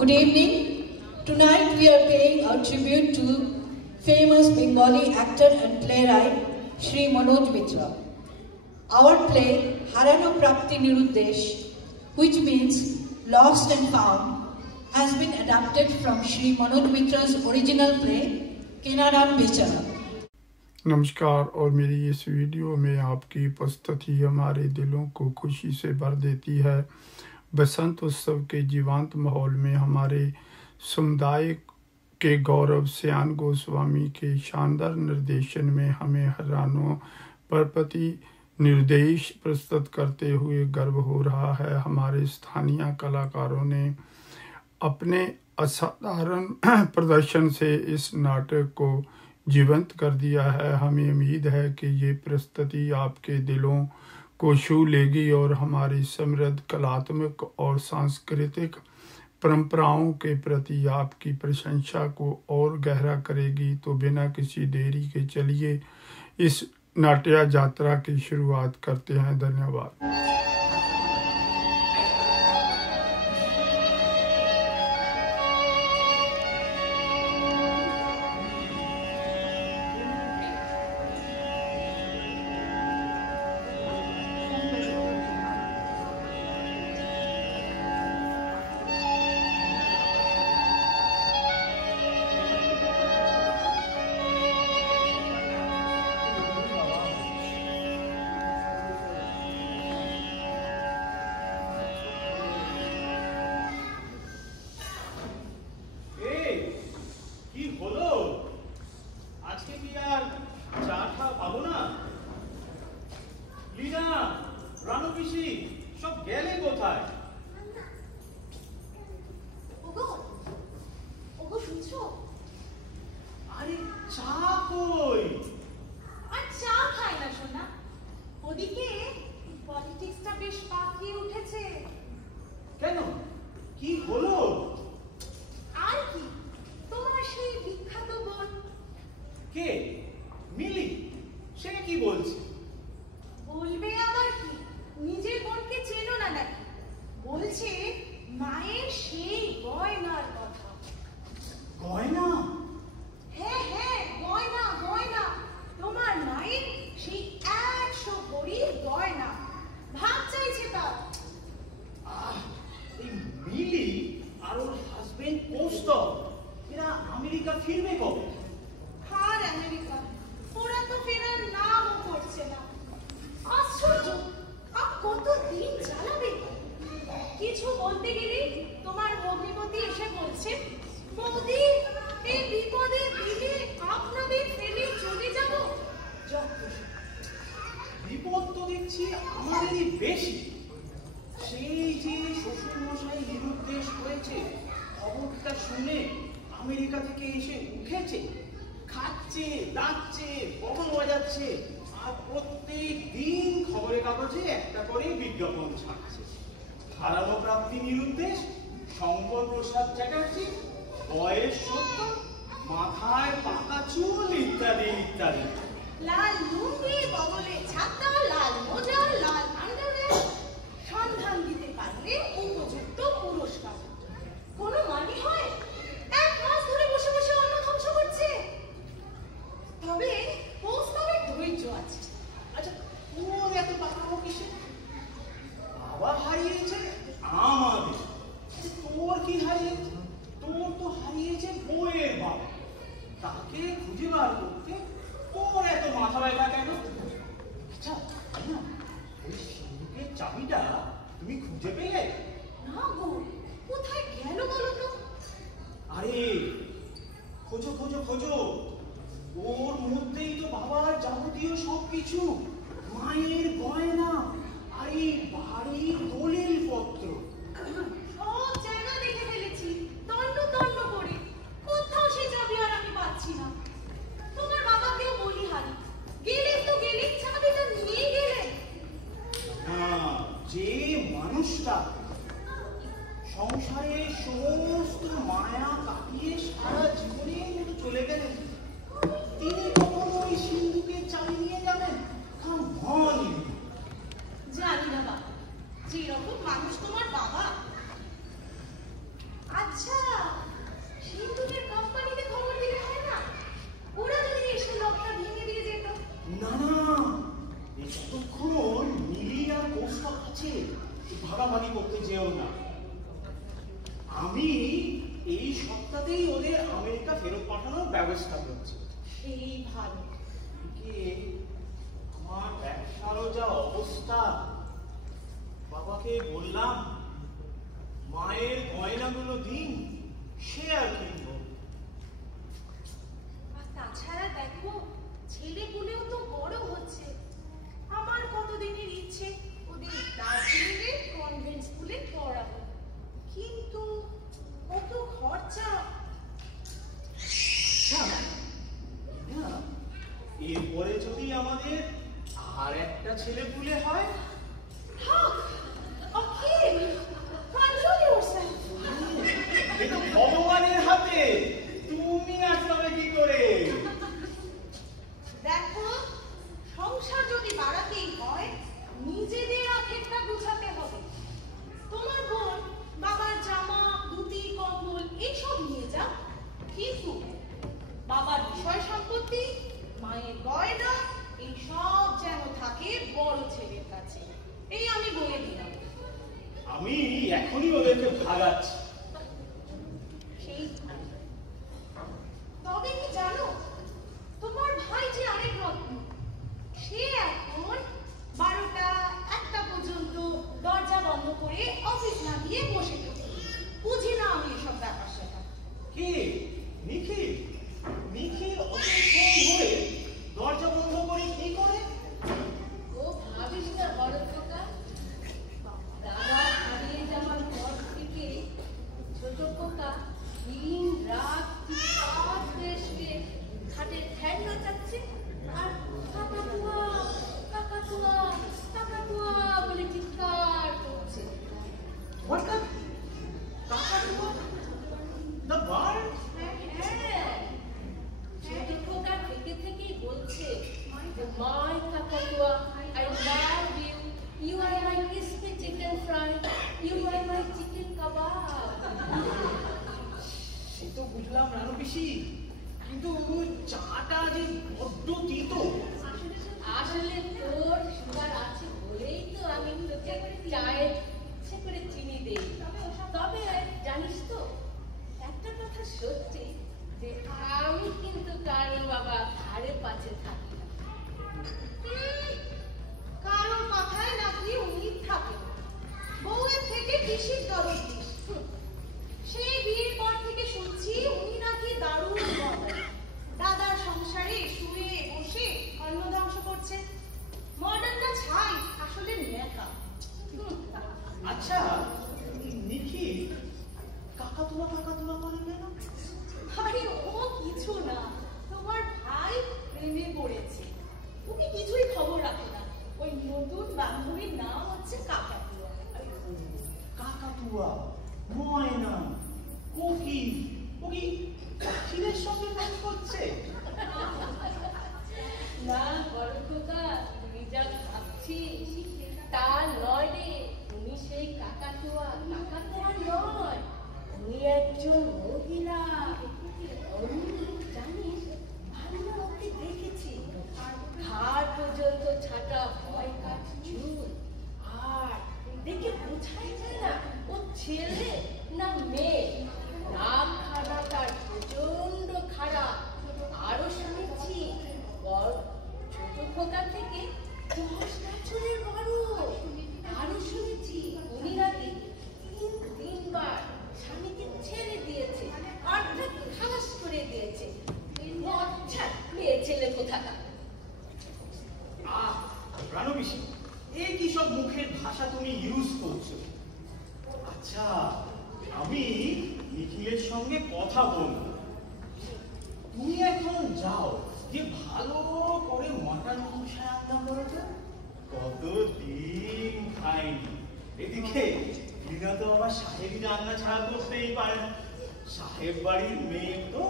Good evening. Tonight we are paying our tribute to famous Bengali actor and playwright Shri Manoj Mitra. Our play Harano Prapti Niruddesh, which means lost and found, has been adapted from Shri Manoj Mitra's original play Kenaram Bechara. नमस्कार और मेरी इस video में आपकी उपस्थिति हमारे दिलों को खुशी से भर देती है। बसंत उत्सव के जीवंत माहौल में हमारे समुदाय के गौरव श्यान गोस्वामी के शानदार निर्देशन में हमें हरानो प्रपति निर्देश प्रस्तुत करते हुए गर्व हो रहा है। हमारे स्थानीय कलाकारों ने अपने असाधारण प्रदर्शन से इस नाटक को जीवंत कर दिया है। हमें उम्मीद है कि ये प्रस्तुति आपके दिलों को छू लेगी और हमारी समृद्ध कलात्मक और सांस्कृतिक परंपराओं के प्रति आपकी प्रशंसा को और गहरा करेगी। तो बिना किसी देरी के चलिए इस नाट्य यात्रा की शुरुआत करते हैं। धन्यवाद। হারানো প্রাপ্তি নিরুদ্দেশ শঙ্কর প্রসাদ চ্যাটার্জি বয়স 70 মাথায় পাকা চুল ইত্যাদি ইত্যাদি। লাল লুঙ্গি বগলে ছাতা লাল মোজা লাল আন্ডারওয়্যার সন্ধান দিতে পারলে উপযুক্ত পুরস্কার। কোনো মানে হয় এক মাস ধরে বসে বসে অন্ন ধ্বংস করছে। তবে পোস্টারের ধৈর্য আছে। আচ্ছা তোর এত পাকাবো কিসে? বাবা হারিয়েছে আমাদের, তোর কি হারিয়েছে? তোর তো হারিয়েছে বইয়ের বাবা। তাকে খুঁজে বার করতে তোর এত মাথা ব্যথা কেন? আচ্ছা ওই সিন্ধুকের চাবিটা তুমি খুঁজে পেলে? না গো, কোথায় গেল বলো তো? আরে খোঁজো খোঁজো খোঁজো, ওর মধ্যেই তো বাবার যাবতীয় সবকিছু, মায়ের গয়না আর এই বাড়ির দলিল পত্র। সব জায়গা দেখে ফেলেছি তন্ন তন্ন করে, কোথাও সে চাবি আর আমি পাচ্ছি না। তোমার বাবাকেও বলি হারি, গেলেন তো গেলেন, চাবিটা নিয়ে গেলেন। যে মানুষটা সংসারের সমস্ত মায়া কাটিয়ে সারা জীবনের মতো চলে গেলেন, তিনি কখনো ওই সিন্ধুকের চাবি নিয়ে যাবেন? আমি এই সপ্তাহতেই ওদের আমেরিকা ফেরত পাঠানোর ব্যবস্থা করছি। এই ভালো। কে আমার ব্যবসারও যা অবস্থা, বাবাকে বললাম মায়ের গয়নাগুলো দিন, সে আর কিনবো। আর তাছাড়া দেখো ছেলেগুলোও তো বড় হচ্ছে। আমার কতদিনের ইচ্ছে ওদের দার্জিলিংয়ে কনভেন্ট স্কুলে পড়াবো, কিন্তু কত খরচা। এরপরে যদি আমাদের আর একটা ছেলে পুলে হয়, এটা ভগবানের হাতে, তুমি আসবে কি করে? দেখো সংসার যদি বাড়াতেই হয় নিজেদের আখেরটা গুছাতে হবে। তোমার বোন বাবার জামা ধুতি কম্বল এইসব নিয়ে যাও, কিন্তু বাবার বিষয় সম্পত্তি মায়ের গয়না এই সব যেন থাকে বড় ছেলের কাছে, এই আমি বলে দিলাম। আমি এখনই ওদেরকে ভাগাচ্ছি। সেই তবে কি জানো, তোমার ভাই যে আরেক রত্ন, সে এখন 12টা 1টা পর্যন্ত দরজা বন্ধ করে অফিস না দিয়ে বসে থাকে। বুঝি না আমি এসব ব্যাপার সেটা। কে? নিখিল? নিখিল অতক্ষণ ধরে দরজা বন্ধ করে কি করে? ও ভাবিস না বড় খোকা, দাদা হারিয়ে যাওয়ার পর থেকে ছোট খোকা দিন রাত চিৎকার করে শুয়ে খাটের ফ্যান নাচাচ্ছে আর কাকাতুয়া কাকাতুয়া কাকাতুয়া বলে চিৎকার করছে। What the? কাকাতুয়া? The bird? হ্যাঁ, ছোট খোকা থেকে থেকেই বলছে যে মাই কাকাতুয়া, I love you. You are my crispy chicken fry. You are my chicken kebab. সে তো বুঝলাম রানু পিসি, কিন্তু চাটা যে বড্ড তিতো। আসলে তোর সুগার আছে বলেই তো আমি তোকে চায়ে ইচ্ছে করে চিনি দেই। তবে জানিস তো একটা কথা সত্যি যে আমি কিন্তু কারণ বাবা ধারে পাশে থাকি না। কারোর কথায় নাকি উনি থাকে, বউয়ের থেকে পিসির দরদ দিস। সেই বিয়ের পর থেকে শুনছি উনি নাকি দারুণ মজার, দাদার সংসারে শুয়ে বসে অন্ন ধ্বংস করছে। মডার্নটা ছাই, আসলে ন্যাকা। আচ্ছা নিখিল কাকাতুয়া কাকাতুয়া করে কেন? আরে ও কিছু না, তোমার ভাই প্রেমে পড়েছে। ওকে কিছুই খবর রাখে না। ওই নতুন বান্ধবীর নাম হচ্ছে কাকাতুয়া। কাকাতুয়া, ময়না, কোকিল, ও কি পাখিদের সঙ্গে কাজ করছে? না বড় খোকা, তুই যা ভাবছিস তা নয় রে। তুমি সেই কাকাতুয়া কাকাতুয়া নয়, তুমি একজন মহিলা। আমি জানিস আমি না ওকে দেখেছি, ঘাট পর্যন্ত ছাটা ভয় কাট চুল, আর দেখে বোঝাই যায় না ও ছেলে না মেয়ে। নাক খানা তার প্রচন্ড খারাপ। আরো শুনেছি ছোট খোকা থেকে 10 বছরের বড়। আরো শুনেছি উনি নাকি 3বার স্বামীকে ছেড়ে দিয়েছে, অর্থাৎ খালাস করে দিয়েছে। আচ্ছা মেয়ে ছেলে কোথাকার। রানু পিসি, এই কি সব মুখের ভাষা তুমি ইউজ করছো? আচ্ছা আমি নিখিলের সঙ্গে কথা বলবো, তুমি এখন যাও যে ভালো করে মটন কষা রান্না করো তো। কতদিন খাইনি। এদিকে লীনা তো আবার সাহেবী রান্না ছাড়া করতেই পারে না, সাহেব বাড়ির মেয়ে তো।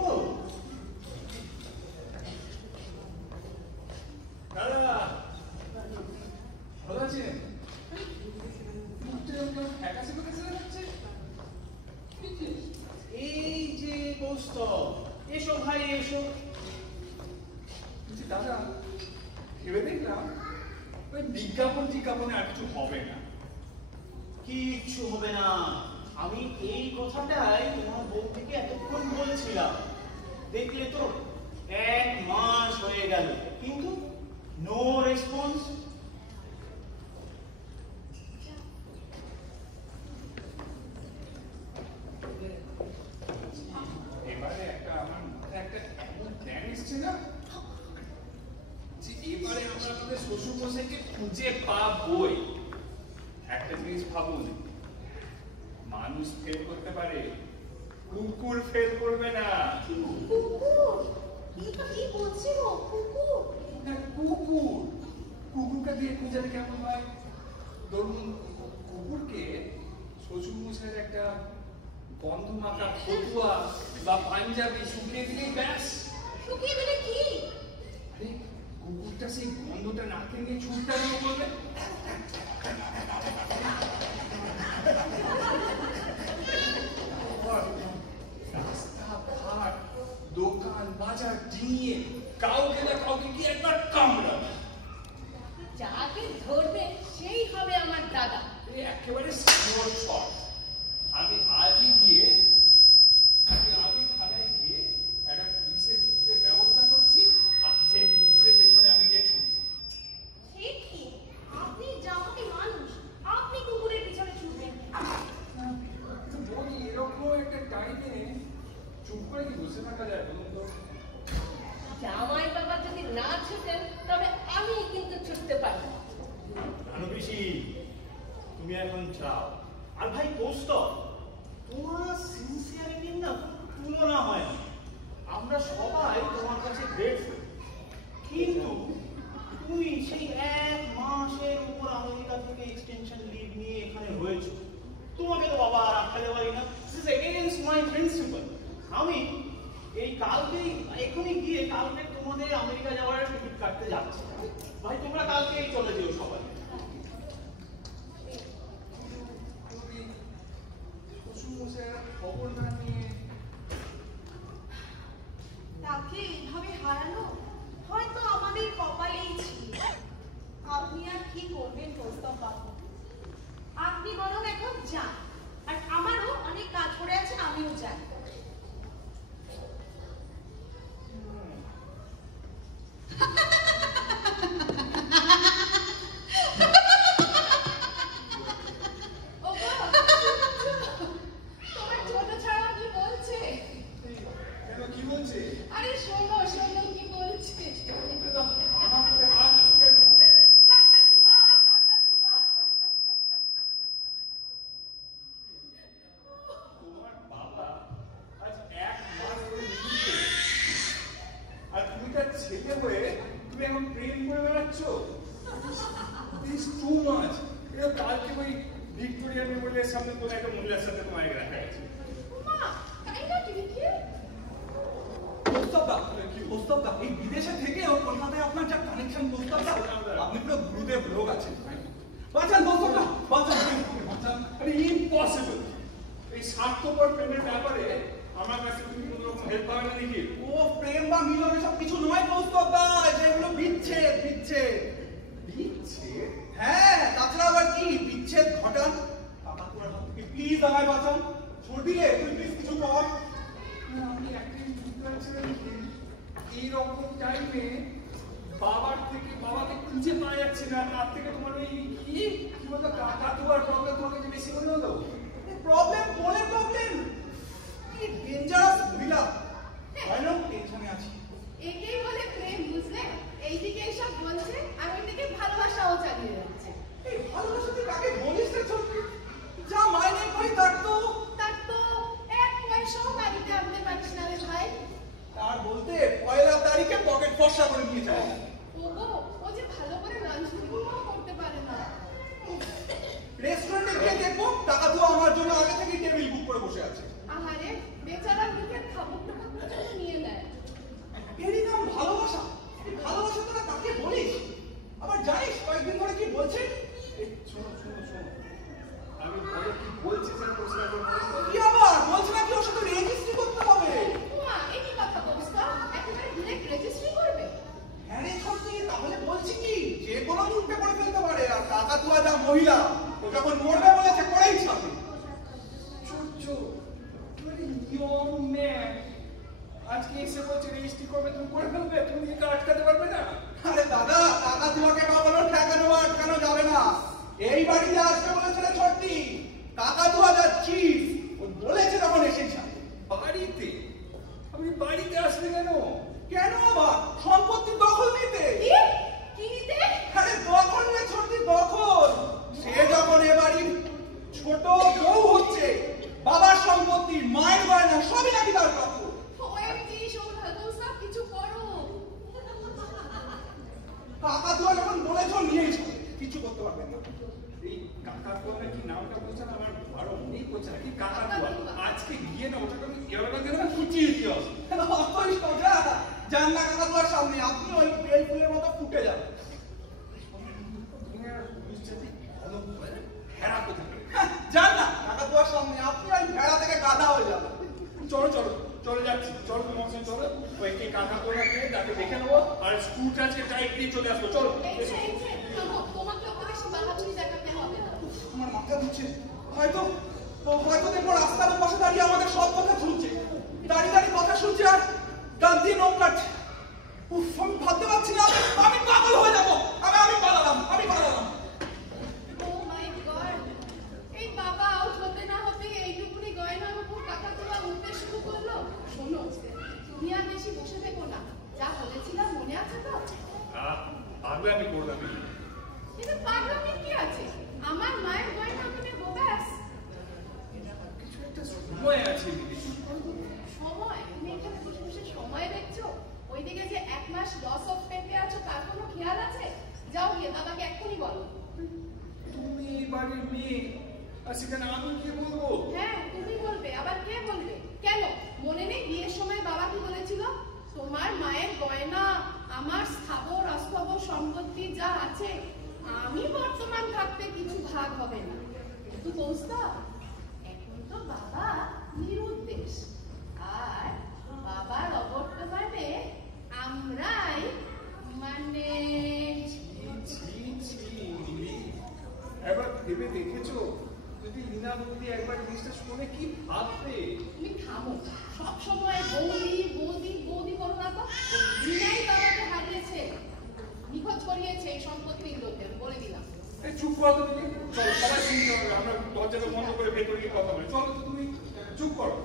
দাদা ভালো আছেন? এই যে কৌস্তব, এসো ভাই এসো। দাদা ভেবে দেখলাম ওই বিজ্ঞাপনে আর কিছু হবে না। কিচ্ছু হবে না, আমি এই কথাটাই তোমার বউ থেকে এতক্ষণ বলছিলাম। দেখলে তো 1 মাস হয়ে গেল, কিন্তু নো রেসপন্স। এবারে আমার মাথায় একটা এমন প্ল্যান এসছে না, যে এবারে আমরা আমাদের শ্বশুর মশাইকে খুঁজে পাবই। একটা জিনিস ভাবুন, মানুষ ফেল করতে পারে, কুকুর ফেল করবে না। কুকুর? এটা কি বলছে গো? কুকুর? না, কুকুর, কুকুরকে দিয়ে খুঁজালে কেমন হয়? ধরুন কুকুরকে শ্বশুর মশাইয়ের একটা গন্ধ মাখা ফতুয়া বা পাঞ্জাবি শুকিয়ে দিলেই ব্যাস। শুকিয়ে দিলে কি? আরে কুকুরটা সেই গন্ধটা নাকে নিয়ে ছুটতে আরম্ভ করবে। রাস্তাঘাট, দোকান বাজার ডিঙিয়ে কাউকে না কাউকে কি একবার কামড়াবে। যাকে ধরবে সেই হবে আমার দাদা। একেবারে সিওর শট। আমি আজই থানায় গিয়ে একটা পুলিশের কুকুরের ব্যবস্থা করছি, আর সেই কুকুরের পেছনে আমি গিয়ে ছুটব। সে কি? আপনি জামাটি মানুষ, আপনি কুকুরের পিছনে ছুটবেন? বলি এরকম একটা টাইমে চুপ করে কি বসে থাকা যায় বলুন তো? জামাই বাবা যদি না ছুটেন তবে আমি কিন্তু ছুটতে পারি। পিসি, তুমি এখন চাও। আর ভাই কৌস্তব, তোমার সিনসিয়ারিটির না তুলনা হয় না। আমরা সবাই তোমার কাছে গ্রেটফুল, কিন্তু তুমি সেই 1 মাসের উপর আমেরিকা থেকে এক্সটেনশন লিভ নিয়ে এখানে হয়েছো। তোমাকে তো বাবা রাখা যাবে না। This is against my principal. আমি এই এখনই গিয়ে কালকে তোমাদের আমেরিকা যাওয়ার টিকিট কাটতে যাচ্ছি। ভাই তোমরা কালকেই চলে যেও সবাই। খবর না নিয়ে তাকে এইভাবে হারানো হয়তো আমাদের কপালেই ছিল। আপনি আর কি করবেন কৌস্তব বাবু? আপনি বরং এখন যান, আর আমারও অনেক কাজ পড়ে আছে, আমিও যাই। কি বলছে? আরে শোনো শোনো কি বলছে। তোমার বাবা আজ 1 মাস ধরে নিখোঁজ, আর তুমি তার ছেলে হয়ে তুমি এখন প্রেম করে বেড়াচ্ছ। This too much. এটা কালকে ওই ভিক্টোরিয়া মেমোরিয়ালের সামনে কোনো একটা মহিলার সাথে তোমার দেখা গেছে। প্রস্তাবটা এই বিদেশে থেকেও কলকাতায় আপনার যা কানেকশন, প্রস্তাবটা আপনি পুরো গুরুদেব লোক আছেন। বাঁচান প্রস্তাবটা, বাঁচান। আরে ইম্পসিবল। এই স্বার্থপর প্রেমের ব্যাপারে আমার কাছে তুমি কোনো রকম হেল্প পাবে না নাকি? ও প্রেম বা মিলন এসব কিছু নয় প্রস্তাবটা, যেগুলো বিচ্ছেদ। হ্যাঁ, তাছাড়া আবার কি বিচ্ছেদ ঘটান? প্লিজ আমায় বাঁচান। ছড়িয়ে তুই প্লিজ কিছু কর। আপনি একদিন বুঝতে পারছিলেন কি এইরকম টাইমে বাবাকে খুঁজে পাওয়া যাচ্ছে না, তার থেকে তোমার ওই কি বলতো কাকাতুয়ার প্রবলেম তোমাকে যে বেশি মনে হলো? প্রবলেম কি ডেঞ্জারাস মহিলা। ভয়ানক টেনশনে আছি। একেই বলে প্রেম, বুঝলে? এইদিকে এসব বলছে আর ওইদিকে ভালোবাসাও চালিয়ে যাচ্ছে। এই ভালোবাসা তুই কাকে বলিস রে ছোট্ট? যা মাইনে করি তার তো 1 পয়সাও বাড়িতে আনতে পারিস না রে ভাই। তার বলতে 1 তারিখে পকেট ফর্সা করে নিয়ে যায়। ওগো, ও যে ভালো করে রান্নাও করতে পারে না। রেস্টুরেন্টে গিয়ে দেখবো টাকা তো আমার জন্য আগে থেকে টেবিল বুক করে বসে আছে। আহারে, বেচারা মুখের খাবারটা নিয়ে নেয়। এরই নাম ভালোবাসা? এই ভালোবাসা তোরা কাকে বলিস? আবার জানিস কয়েকদিন ধরে কি বলছে? শোনো আমি বলো কি বলছি স্যার, প্রশ্ন কি আবার বলছে নাকি ওর সাথে রেজিস্ট্রি করতে হবে? মা, এই কি কথা বলছ? একেবারে ডিরেক্ট রেজিস্ট্রি করবে? হ্যাঁ রে ছোট্টি, তাহলে বলছি কি যে কোনো মুহূর্তে করে ফেলতে পারে। আর কাকাতুয়া যা মহিলা, ও যখন মরবে বলেছে করেই ছাড়বে। young man আজকে এসে বলছে রেজিস্ট্রি করবে, তুমি করে ফেলবে, তুমি কি আটকাতে পারবে না? আরে দাদা, কাকাতুয়াকে কখনো ঠেকানো বা আটকানো যাবে না। এই বাড়িতে আসবে বলেছিল ছোট্টি, কাকাতুয়া যাচ্ছি ও বলেছে তখন এসেই যাবে। বাড়িতে? আপনি বাড়িতে আসবে কেন? কেন আবার? সম্পত্তি দখল নিতে। কি নিতে? আরে দখল না ছোট্টি, দখল। সে যখন এ বাড়ির ছোট বউ হচ্ছে, বাবার সম্পত্তি, মায়ের গয়না সবই নাকি তার দখল। ওএমজি সৌভাগ্য সব কিছু করো। কাকাতুয়া যখন বলেছ নিয়েই যাবে, কিছু করতে পারবেন না। এই কাকাতুয়া কি নামটা বলছেন আমার আরো মনেই পড়ছে না। কি কাকাতুয়া? আজকে গিয়ে না ওটাকে আমি এরকম যেন ফুটিয়ে দিয়ে আসবো। অতই সোজা। যান না কাকাতুয়ার সামনে, আপনি ওই বেল ফুলের মতো ফুটে যাবেন। ভেড়া কোথায়? যান না কাকাতুয়ার সামনে, আপনি ওই ভেড়া থেকে গাধা হয়ে যাবেন। চলো চলো চলে যাচ্ছি, চলো তোমার সঙ্গে চলো। ওইকে কাকাতুয়াকে তাকে দেখে নেবো আর স্ক্রুটা আজকে টাইট দিয়ে চলে আসবো। চলো এসো। তোমাকে অত বেশি বাহাদুরি দেখাতে হবে না। আমার মাথা ঘুরছে। হয়তো দেখবো রাস্তার পাশে দাঁড়িয়ে আমাদের সব কথা শুনছে, দাঁড়িয়ে দাঁড়িয়ে কথা শুনছে আর গাল দিয়ে নখ কাটছে। উফ, আমি ভাবতে পারছি না, আমি পাগল হয়ে যাবো। আমি পালালাম। ও মাই গড, এই বাবা আউট হতে না হতে এইটুকুনি গয়নার উপর কাকাতুয়া উঠতে শুরু করলো। শোনো, তুমি আর বেশি বসে থেকো না, যা বলেছিলাম মনে আছে তো? আগে আমি করলাম। কিন্তু পাগলামি কি আছে? আমার মায়ের গয়না আমি নেবো, ব্যাস। কিছু একটা সময় আছে দিদি। সময়? তুমি এখানে বসে বসে সময় দেখছো? ওইদিকে যে 1 মাস লস অফ পেতে আছো তার কোনো খেয়াল আছে? যাও গিয়ে বাবাকে এক্ষুনি বলো। তুমি এই বাড়ির মেয়ে আর সেখানে আমি কি বলবো? হ্যাঁ, তুমি বলবে, আবার কে বলবে? কেন মনে নেই বিয়ের সময় বাবা কি বলেছিল? তোমার মায়ের গয়না, আমার স্থাবর অস্থাবর সম্পত্তি যা আছে, আমি বর্তমান থাকতে কিছু ভাগ হবে না। কিন্তু দোস্ত, এখন তো বাবা নিরুদ্দেশ, আর বাবার অবর্তমানে আমরাই মানে একবার ভেবে দেখেছো যদি ইনা বৌদি একবার জিনিসটা শুনে কি ভাববে? তুমি থামো, সবসময় বৌদি বৌদি বৌদি করো না তো। বিনাই বাবাকে হারিয়েছে, নিখোঁজ করিয়েছে এই সম্পত্তির লোকের, বলে দিলাম। এই চুপ করো তো তুমি। চলো সবাই শুনতে হবে, আমরা দরজাটা বন্ধ করে ভেতরে গিয়ে কথা বলি। চলো তো তুমি চুপ করো।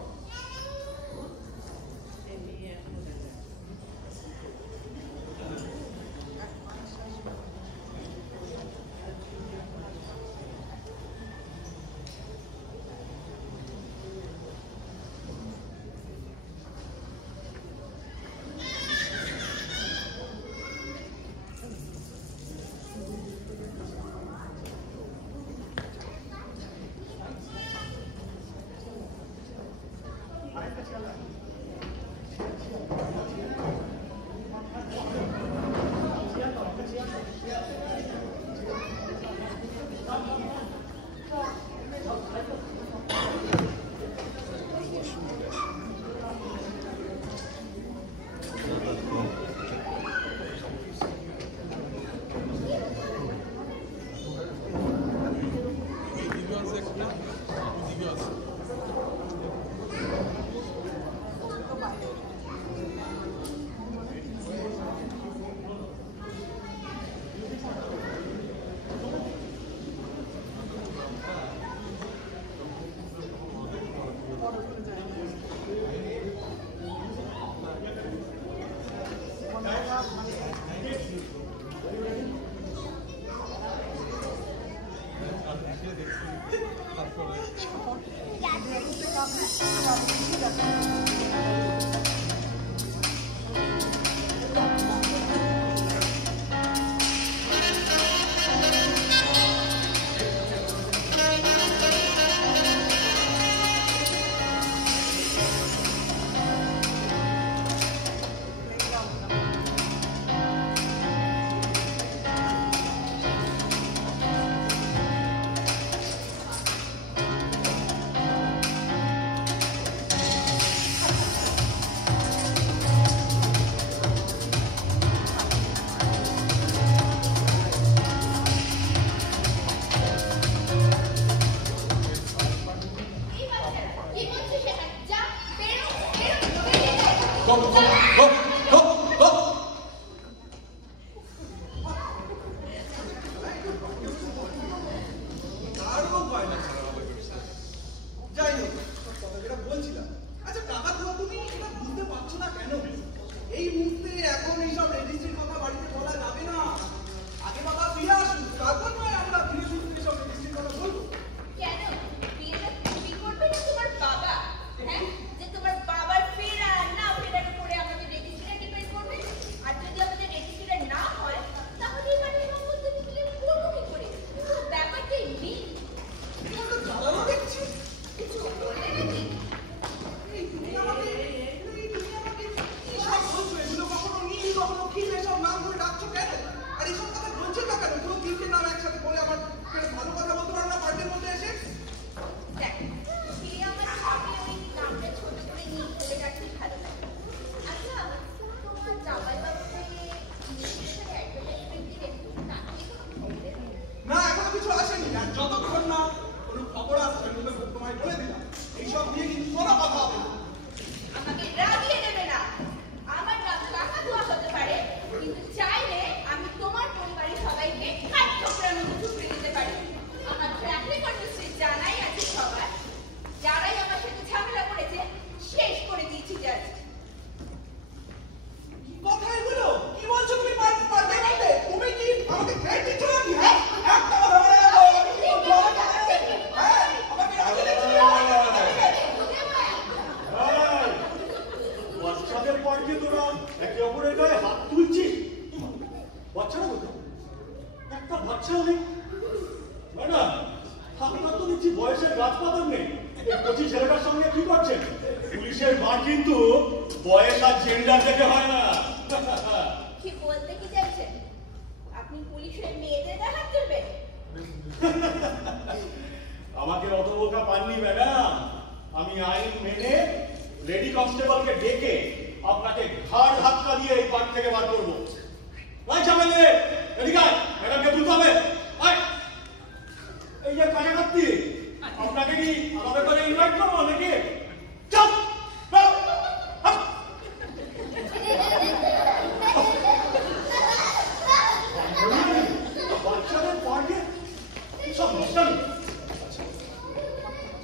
যাই হোক, যেটা বলছিলাম, আচ্ছা কাকা তুমি এটা বুঝতে পারছো না কেন? এই মুহূর্তে এখন এইসব রেজিস্ট্রির কথা বাড়িতে বলা যাবে না। আগে বাবা ফিরে আসুন, তারপর নয় আমরা ধীরে ধীরে এইসব রেজিস্ট্রির কথা বলবো। কেন বিয়েটা তুমি করবে না তোমার বাবা? হ্যাঁ, যে তোমার বাবার ফেরা না ফেরার উপরে আমাদের রেজিস্ট্রিটা ডিপেন্ড করবে। আর যদি আমাদের রেজিস্ট্রিটা না হয় তাহলে এই বাড়ির সম্পত্তি ক্লেম করবো কি করে? পুরো ব্যাপারটাই নেই। তোমার তো জ্বালানো দেখছি। কিছু বললে নাকি? তুমি আমাকে এইসব বলছো, এগুলো কখনো নীল কখনো খিল এসব নাম ধরে ডাকছো কেন? আর এইসব কথা বলছো না কেন? পুরো তিনটে নাম একসাথে বলে আমার বেশ ভালো কথা বলতে পারো না পার্টির মধ্যে এসে? দেখ, সে আমার সাথে ওই নামটা ছোট করে নিয়ে বলে রাখতে ভালো লাগে। আচ্ছা, তোমার জামাই বাবুকে অ্যাডভার্টাইজমেন্ট দিলে তাকিয়ে কোনো খবর দেবে? না, এখনো কিছু আসেনি। আর যতক্ষণ না কোনো খবর আসবে তোমায় বলে দিলাম, এইসব নিয়ে কিন্তু কোনো কথা হবে না। আমাকে রাগিয়ে দেবে না। আমার নাম কাকাতুয়া হতে পারে, কিন্তু চাইলে আমি তোমার পরিবারের সবাইকে কাঠ ঠোকরার মতো ঠুকরে দিতে পারি। আমার ট্র্যাক রেকর্ড নিশ্চয়ই জানাই আছে সবার। যারাই আমার সাথে ঝামেলা করেছে শেষ করে দিয়েছি জাস্ট। কি কথা এগুলো? কি বলছো তুমি পার্টির মধ্যে? তুমি কি আমাকে থ্রেট দিচ্ছ নাকি? হ্যাঁ, একটা কথা বলে না। হ্যাঁ, আমাকে রাগিয়ে দিচ্ছ। বাচ্চাদের পার্কে তোরা একে অপরের গায়ে হাত তুলছিস? বাচ্চারা কোথায়? একটা বাচ্চাও নেই। ম্যাডাম, আপনার তো দেখছি বয়সের গাছপাতার নেই। এই কচি ছেলেটার সঙ্গে কি করছেন? পুলিশের মার কিন্তু বয়স আর জেন্ডার দেখে হয় না। কি বলতে কি চাইছেন? আপনি পুলিশের মেয়েদের গায়ে হাত তুলবেন? আমাকে অত বোকা পাননি ম্যাডাম। আমি আইন মেনে লেডি কনস্টেবলকে ডেকে আপনাকে ঘাড় ধাক্কা দিয়ে এই পার্ক থেকে বার করবো। ভাই চামেলে, এদিকে আয়, ম্যাডামকে তুলতে হবে। আয়, এই যে কাছাকাছি, আপনাকে কি আমাদের করে ইনভাইট করবো নাকি? চল, বাচ্চাদের পার্কে সব নষ্টামি।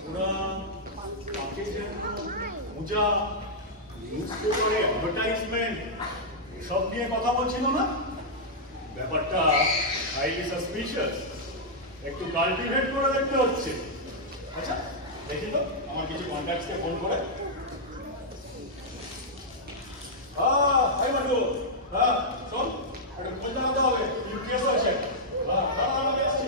ওরা পার্কে যেন পূজা, নিউজপেপারে অ্যাডভার্টাইজমেন্ট সব নিয়ে কথা বলছিল না? ব্যাপারটা হাইলি সাসপিশিয়াস। একটু কাল্টিভেট করে দেখতে হচ্ছে। আচ্ছা দেখি তো আমার কিছু কন্ট্যাক্টসকে ফোন করে। হাই মান্টু, হ্যাঁ শোন, একটা ফোন জানাতে হবে, ইউপিএস আছে। আমি আসছি।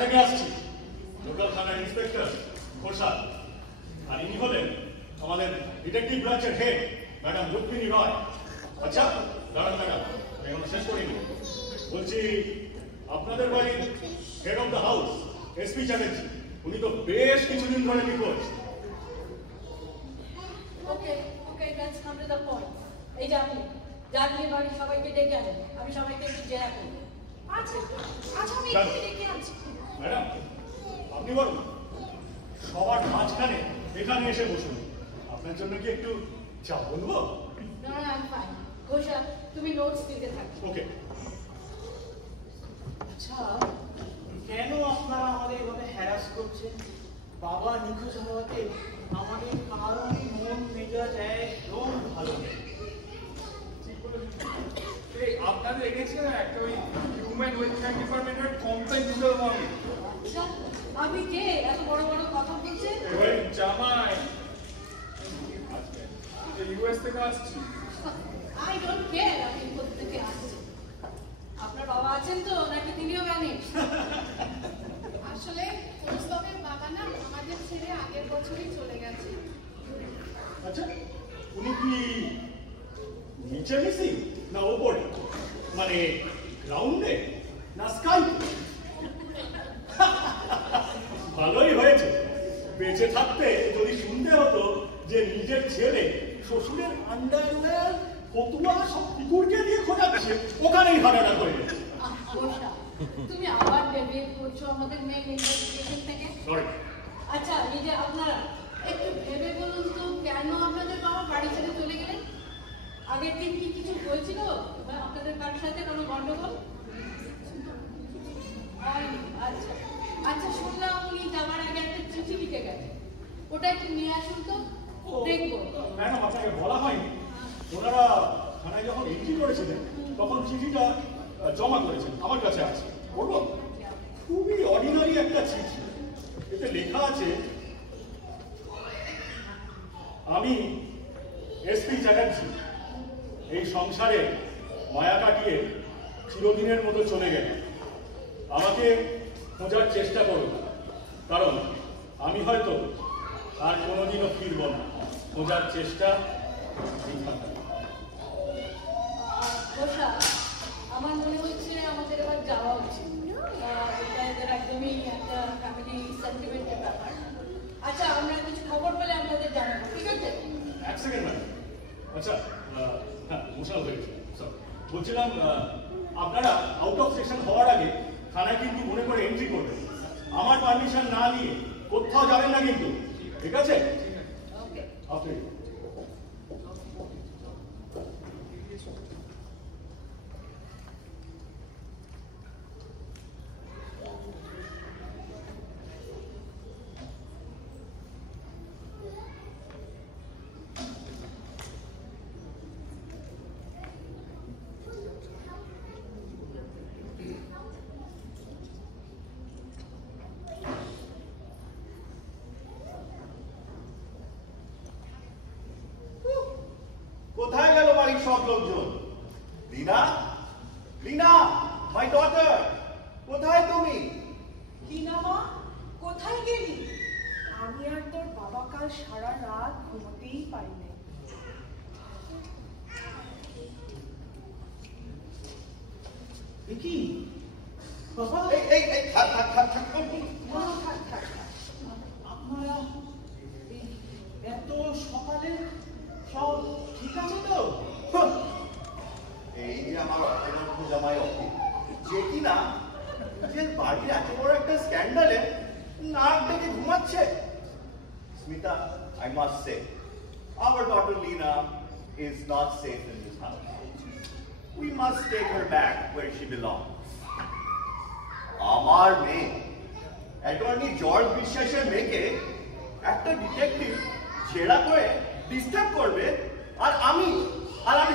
থেকে আসছি, লোকাল থানার ইন্সপেক্টর খোরশাদ। আর ইনি হলেন আমাদের ডিটেকটিভ ব্রাঞ্চের হেড ম্যাডাম রুক্মিণী রয়। আচ্ছা দাঁড়ান ম্যাডাম, এখন শেষ করিনি। বলছি আপনাদের বাড়ির head of the house SP Chatterjee, উনি তো বেশ কিছুদিন ধরে নিখোঁজ। Okay okay, that's come to the point. এই যে আপনি জানিয়ে বাড়ির সবাইকে ডেকে আনেন, আমি সবাইকে একটু জেরা করি। আচ্ছা আচ্ছা, আমি একটু ডেকে আনছি। ম্যাডাম আপনি বলুন, সবার মাঝখানে এখানে এসে বসুন। আপনার জন্য কি একটু চা বলবো? না না, আমি ফাইন। ঘোষা, তুমি নোটস দিতে থাকো। ওকে। আচ্ছা, কেন আপনারা আমাদের এভাবে হ্যারাস করছেন? বাবা নিখোঁজ হওয়াতে আমাদের কারোরই মন মেজাজ একদম ভালো নেই। এই আপনাদের এনেছে না একটা ওই হিউম্যান ওয়েলফেয়ার ডিপার্টমেন্টের কমপ্লেন দিতে হবে। আচ্ছা, আমি কে এত বড় বড় কথা বলছে? ওই জামাই ইউএস থেকে আসছি। আই ডোন্ট কেয়ার আপনি কোথা থেকে আসছেন। আপনার বাবা আছেন তো, নাকি তিনিও ম্যানেজ? আসলে কৌস্তবের বাবা না আমাদের ছেড়ে আগের বছরই চলে গেছে। আচ্ছা, উনি কি নিচে মিসিং না ওপরে, মানে গ্রাউন্ডে না স্কাই? ভালোই হয়েছে, বেঁচে থাকতে যদি শুনতে হতো যে নিজের ছেলে শ্বশুরের আন্ডারওয়্যার ফতুয়া সব কুকুরকে দিয়ে খোঁজাচ্ছে, ওখানেই হারাটা করে গেছে। ঘোষা, তুমি আবার ডেভিয়েট করছো আমাদের মেইন ইনভেস্টিগেশন থেকে। সরি। আচ্ছা, এই যে আপনারা একটু ভেবে বলুন তো, কেন আপনাদের বাবা বাড়ি ছেড়ে চলে গেলেন? আগের দিন কি কিছু হয়েছিল বা আপনাদের কার সাথে কোনো গন্ডগোল? আচ্ছা আচ্ছা, শুনলাম উনি যাওয়ার আগে একটা চিঠি লিখে গেছে, ওটা একটু নিয়ে আসুন তো, দেখবো। ম্যাডাম, আপনাকে বলা হয়নি, ওনারা থানায় যখন এন্ট্রি করেছিলেন তখন চিঠিটা জমা করেছেন, আমার কাছে আছে, বলবো? খুবই অর্ডিনারি একটা চিঠি। এতে লেখা আছে, আমি এসপি চ্যাটার্জি এই সংসারে মায়া কাটিয়ে চিরদিনের মতো চলে গেলাম। আমাকে খোঁজার চেষ্টা করুন, কারণ আমি হয়তো আর কোনোদিনও ফিরব না। খোঁজার চেষ্টা ঘোষা, আমার মনে হচ্ছে আমাদের এবার যাওয়া উচিত। এটা এদের একদমই একটা ফ্যামিলি সেন্টিমেন্টের ব্যাপার। আচ্ছা, আমরা কিছু খবর পেলে আপনাদের জানাবো, ঠিক আছে? এক সেকেন্ড ম্যাডাম। আচ্ছা, হ্যাঁ, মশাল হয়ে গেছে। বলছিলাম, আপনারা আউট অফ স্টেশন হওয়ার আগে থানায় কিন্তু মনে করে এন্ট্রি করবেন। আমার পারমিশন না নিয়ে কোথাও যাবেন না কিন্তু, ঠিক আছে? ওকে। আপনি কোথায় গেল বাড়ির সব লোকজন? রিনা, রিনা, মাই ডটার, কোথায় তুমি? লীনা মা, কোথায় গেলি? আমি আর তোর বাবা কাল সারা রাত ঘুমোতেই পারিনি। কি বাবা? এই থাক থাক থাক থাক। না, থাক থাক। আপনারা এত সকালে সব ঠিক আছে তো? এই যে আমার অপরাধ জামাই অফিস, যে কিনা নিজের বাড়ির এত বড় একটা স্ক্যান্ডালে নাক ডেকে ঘুমাচ্ছে। Smita, I must say, our daughter Lena is not safe in this house. We must take her back where she belongs. আমার মেয়ে, অ্যাটর্নি জর্জ বিশ্বাসের মেয়েকে একটা ডিটেকটিভ ছেড়া করে ডিস্টার্ব করবে, আর আমি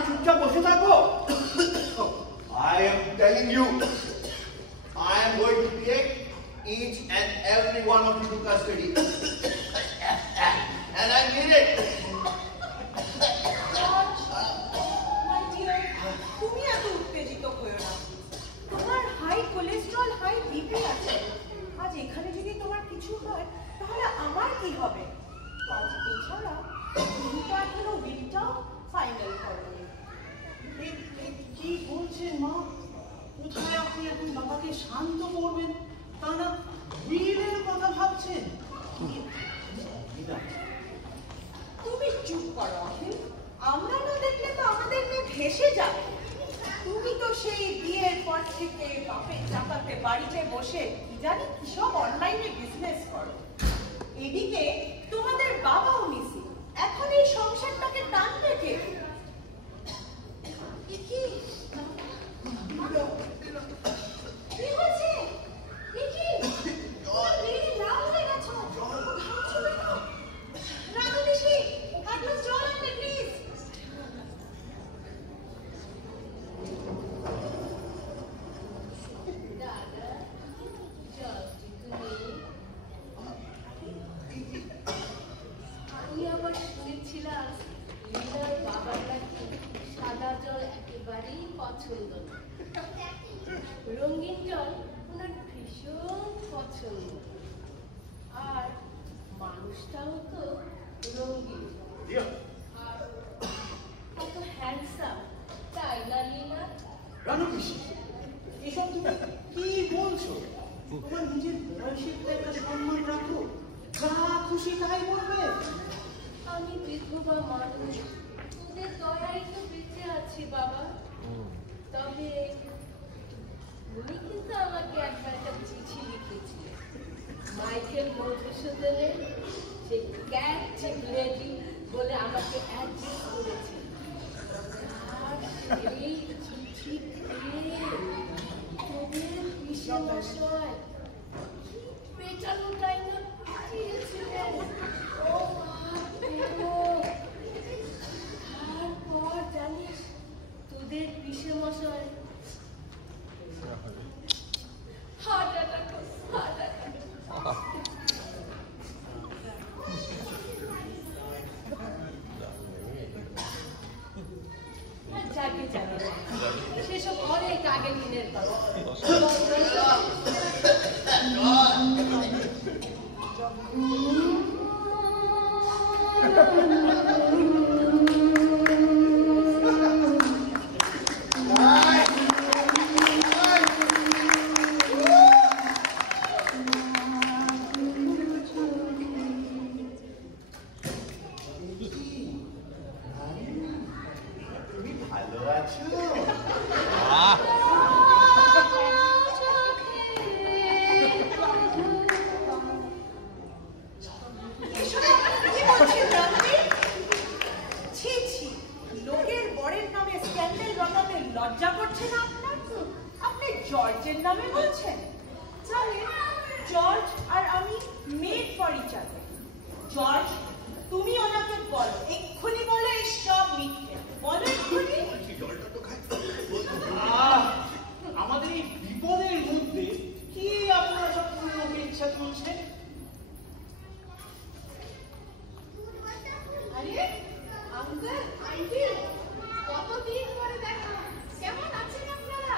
চুপচাপ বসে থাকবো? I am telling you, I am going to take each and every one of you to custody. And I mean it. My dear, তুমি এত উত্তেজিত হয়ে না। তোমার হাই কোলেস্ট্রল, হাই বিপি আছে। আজ এখানে যদি তোমার কিছু হয় তাহলে আমার কি হবে? আজ এছাড়া তুমি তো এখনো উইলটাও ফাইনাল করোনি। কি বলছেন মা? কোথায় আপনি এখন বাবাকে শান্ত করবেন, তা না উইলের কথা ভাবছেন? তুমি চুপ করো অখিল। আমরা না দেখলে তো আমাদের মেয়ে ভেসে যাবে। তুমি তো সেই বিয়ের পর থেকে বাপের চাকাতে বাড়িতে বসে কি জানি কি সব অনলাইনে বিজনেস করো। এদিকে তোমাদের বাবাও মিসিং। এখন এই শুনেছিলাম লীলার বাবার নাকি সাদা জল একেবারেই পছন্দ না, রঙিন জল ওনার ভীষণ পছন্দ। আর মানুষটাও তো রঙিন আর কত হ্যান্ডসাম, তাই না লীলা? রানু পিসি, এসব তুমি কি বলছো? তোমার নিজের বয়সের তো একটা সম্মান রাখো, যা খুশি তাই বলবে। আমি বিধবা মানুষ, তোদের দয়াই তো বেঁচে আছি বাবা। তবে উনি কিন্তু আমাকে একবার একটা চিঠি লিখেছিলেন, মাইকেল মধুসূদনের যে ক্যাট লেডি বলে আমাকে অ্যাড্রেস করেছিল। আর সেই চিঠিতে তোদের বিষমশয় কি পেটানোটাই না পিটিয়েছিলেন। ও তারপর জানিস তোদের বিষমশয় হার্ট অ্যাটাক। যাকে জানি সেসব অনেক আগের দিনের কথা। তুমি ভালো আছো? লোকের বরের নামে স্ক্যান্ডেল রটাতে লজ্জা করছে না আপনার? আপনি জর্জের নামে বলছেন? জানেন, জর্জ আর আমি made for each other. George, তুমি ওনাকে বলো, এক্ষুনি বলো এই সব মিথ্যে। বলো এক্ষুনি। আমাদের এই বিপদের মধ্যে কি আপনারা সব পুরোকে ইচ্ছা চলছে? আরে আঙ্কেল, আন্টি, কতদিন পরে দেখা, কেমন আছেন আপনারা?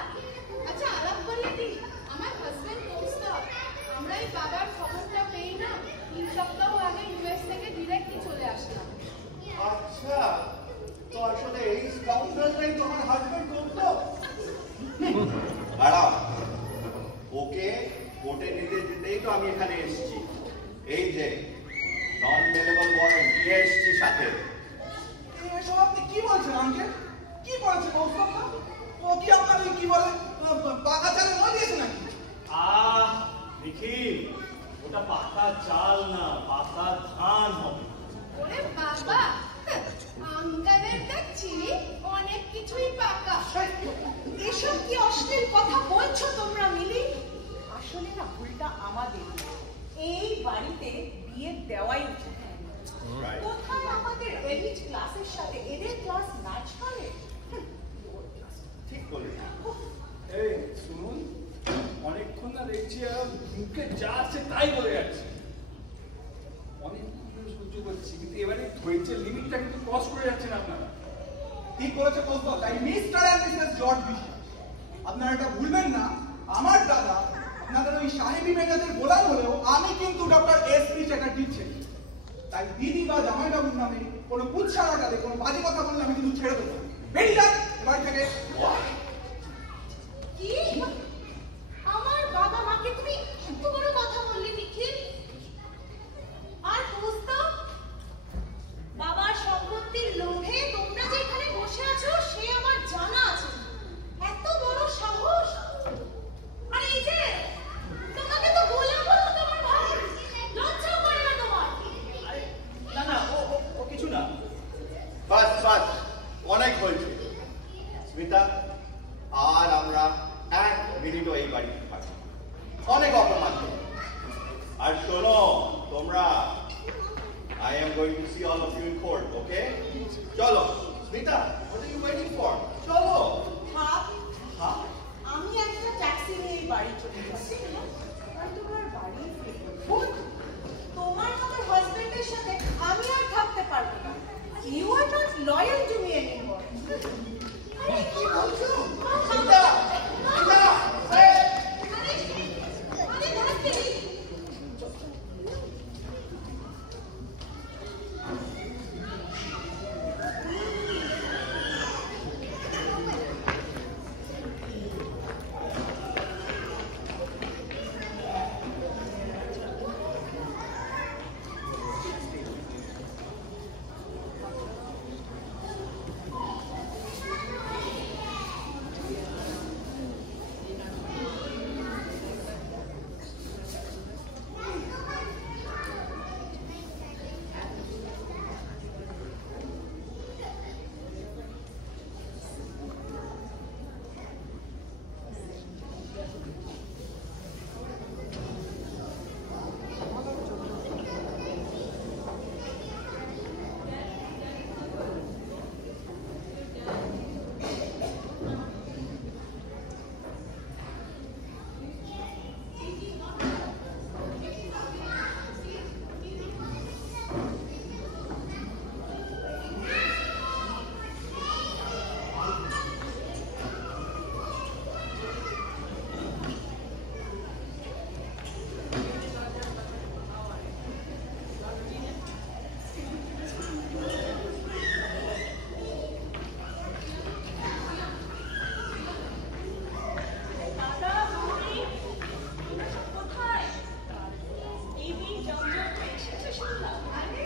আচ্ছা, আলাপ করিয়ে দিই, আমার হাজবেন্ড কৌস্তব। আমরা এই বাবার খবরটা পেয়ে না 3 সপ্তাহ আগে ইউএস থেকে ডিরেক্টলি চলে আসলাম। আচ্ছা, তো আসলে এই স্কাউন্ডারটাই তোমার হাজবেন্ড করতো? দাঁড়াও, ওকে কোর্টে নিতে যেতেই তো আমি এখানে এসেছি। এই যে নন বেলেবল ওয়ারেন্ট নিয়ে এসেছি সাথে। এসব আপনি কি বলছেন আঙ্কেল? কি করেছে কৌস্তবটা? ও কি আপনার ওই কি বলে পাকা চালে মই দিয়েছে নাকি? দেখি ওটা পাকা চাল না, পাকা ধান হবে। ওরে বাবা, আঙ্কেলের দেখছি অনেক কিছুই পাকা। এসব কি অশ্লীল কথা বলছো তোমরা মিলি? আসলে না ভুলটা আমাদের। এই বাড়িতে বিয়ে দেওয়াই উচিত। কোথায় আমাদের এলিট ক্লাসের সাথে এদের ক্লাস ম্যাচ করে? ঠিক বলেছি। এই শুনুন, অনেকক্ষণ না দেখছি আর মুখে যা আছে তাই বলে যাচ্ছে। অনেক সহ্য করছি, কিন্তু এবারে ধৈর্যের লিমিটটা কিন্তু ক্রস করে যাচ্ছেন আপনারা। ঠিক বলেছে কৌস্তব, তাই মিস্টার অ্যান্ড মিসেস জর্জ বিশ্বাস, আপনারা এটা ভুলবেন না, আমার দাদা আপনাদের ওই সাহেবী মেজাজের গোলাম হলেও আমি কিন্তু ডক্টর এস.পি. চ্যাটার্জির ছেলে। তাই দিদি বা জামাইবাবুর নামে কোনো কুৎসারাটাতে কোনো বাজে কথা বললে আমি কিন্তু ছেড়ে দেবো। বেরিয়ে যান বাড়ি থেকে। কি? আমার বাবা মাকে তুমি এত বড় কথা বললে নিখিল? আর কৌস্তব, বাবার সম্পত্তির লোভে তোমরা যে এখানে বসে আছো সে আমার জানা আছে। এত বড় সাহস! আর এই যে তোমাকে তো গোলাম বলো তোমার ভাই, লজ্জা করে না তোমার? না না, ও কিছু না। বাস বাস, অনেক হয়েছে। স্মিতা, আর আমরা 1 মিনিটও এই বাড়িতে থাকি। অনেক অপমান। আর শোনো তোমরা, I am going to see all of you in court, okay? চলো, Smita, what are you waiting for? চলো। থাক, আমি একটা ট্যাক্সি নিয়ে এই বাড়ি চলে যাচ্ছি। আর তোমার বাড়ি ফিরবো। তোমার হাজবেন্ডের সাথে আমি আর থাকতে পারবো না। loyal to me anymore. আরে কি বলছো? সীতা সীতা আরে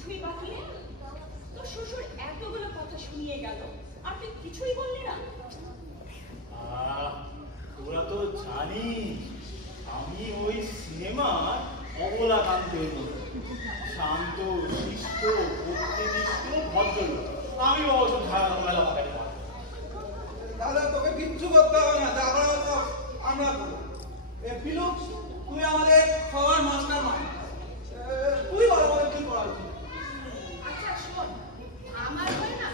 কিছুই বাকি নেই? তোর শ্বশুর এতগুলো কথা শুনিয়ে গেল আর তুই কিছুই বললি না? তোরা তো জানিস আমি ওই সিনেমার অবলাকান্তের মতো শান্ত, শিষ্ট, ভক্তিনিষ্ঠ, ভদ্রলোক। আমি ওসব ঝামেলা পাকাতে পারি। দাদা তোকে কিচ্ছু করতে হবে না, আমরা করবো। পিলু তুই আমাদের সবার মাস্টার মাইন্ড, তুই বল আমাদের কি করা উচিত। আচ্ছা শোন, আমার হয় না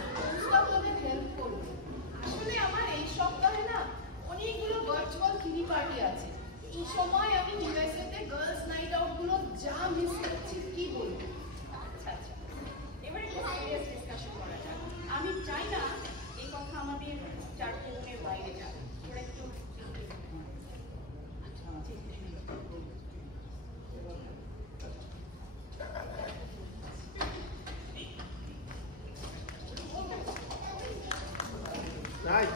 সব তোদের হেল্প করবে। আসলে আমার এই সপ্তাহে না অনেকগুলো ভার্চুয়াল কিডি পার্টি আছে। এই সময় আমি ইউএসএতে গার্লস নাইট আউট গুলো যা মিস করছি কি বলবো। আচ্ছা আচ্ছা, এবার একটু সিরিয়াস ডিসকাশন করা যাক। আমি চাই না এই কথা আমাদের চারটে মনের বাইরে যাক। তোরা একটু Right.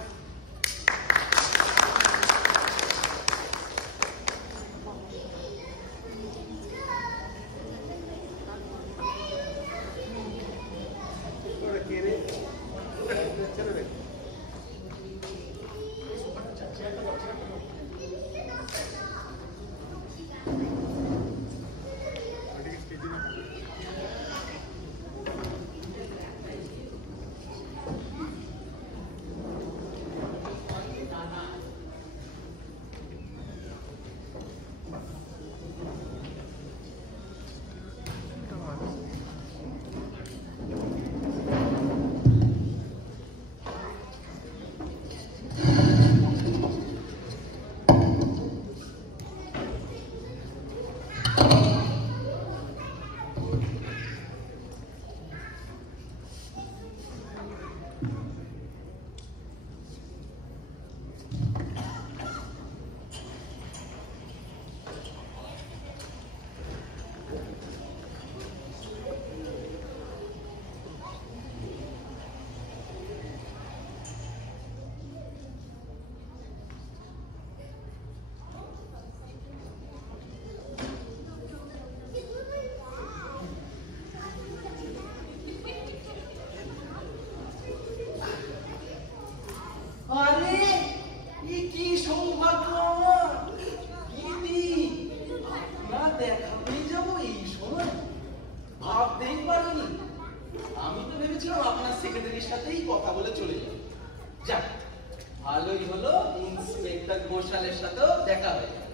ভালোই হলো ইন্সপেক্টর ঘোষালের সাথেও দেখা হয়ে গেল।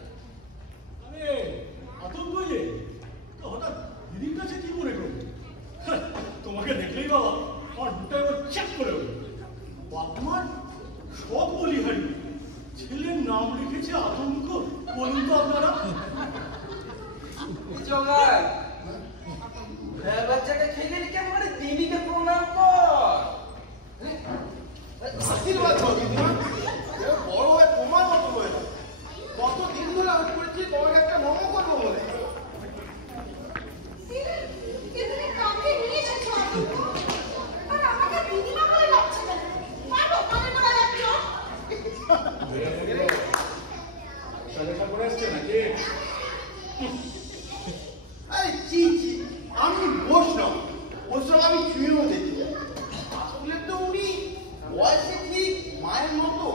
আরে আতঙ্ক যে তো হঠাৎ দিদির কাছে কি মনে করবে? তোমাকে দেখলেই বাবা আমার দুটা এবার চেক করে বাপমার সব বলি হারিয়ে ছেলের নাম লিখেছে আতঙ্ক। বলুন তো আপনারা জগায় বাচ্চাকে খেলে কেন করে দিদিকে প্রণাম কর। আশীর্বাদ করো দিদিমা, বড় হয়ে তোমার মতো হয়ে যাও। কতদিন ধরে আমি করেছি তোমাকে একটা নম করবো বলে। তুমি কাকে নিয়ে এসেছো আর আমাকে দিদিমা বলে ডাকছে কেন? মারো, কানে মারা যাচ্ছ। লেখা করে আসছে নাকি? আরে জি জি, আমি বৈষ্ণব, আমি ছুঁয়েও দেখি। আসলে তো উনি বয়সে ঠিক মায়ের মতো,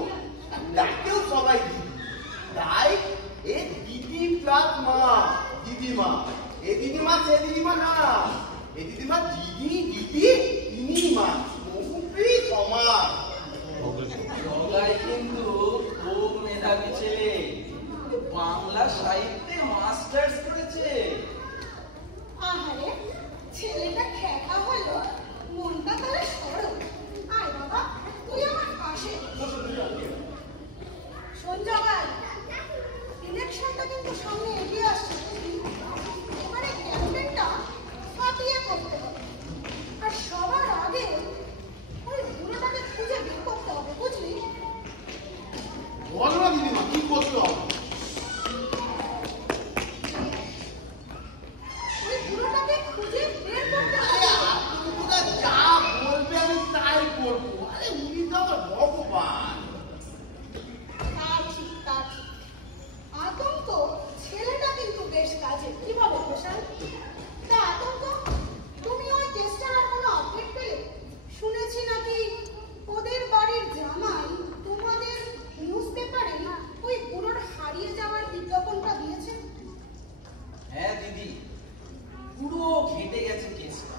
ডাকেও সবাই দিদি। তাই এ দিদি প্লাস মা, দিদিমা। এ দিদিমা সে দিদিমা না, এ দিদিমা দিদি দিদি তিনি মা, মুখী সমান। জগাই কিন্তু খুব মেধাবী ছেলে, বাংলা সাহিত্যে মাস্টার্স করেছে। আহারে, ছেলেটা খেকা হলো, মনটা তাহলে সরল। আয় বাবা, তুই আমার পাশে। শোন জগাই, ইলেকশনটা কিন্তু সামনে এগিয়ে আসছে। এবারে ক্যাম্পেইনটা ফাটিয়ে করতে হবে। আর সবার আগে কেটে গেছে কেসটা।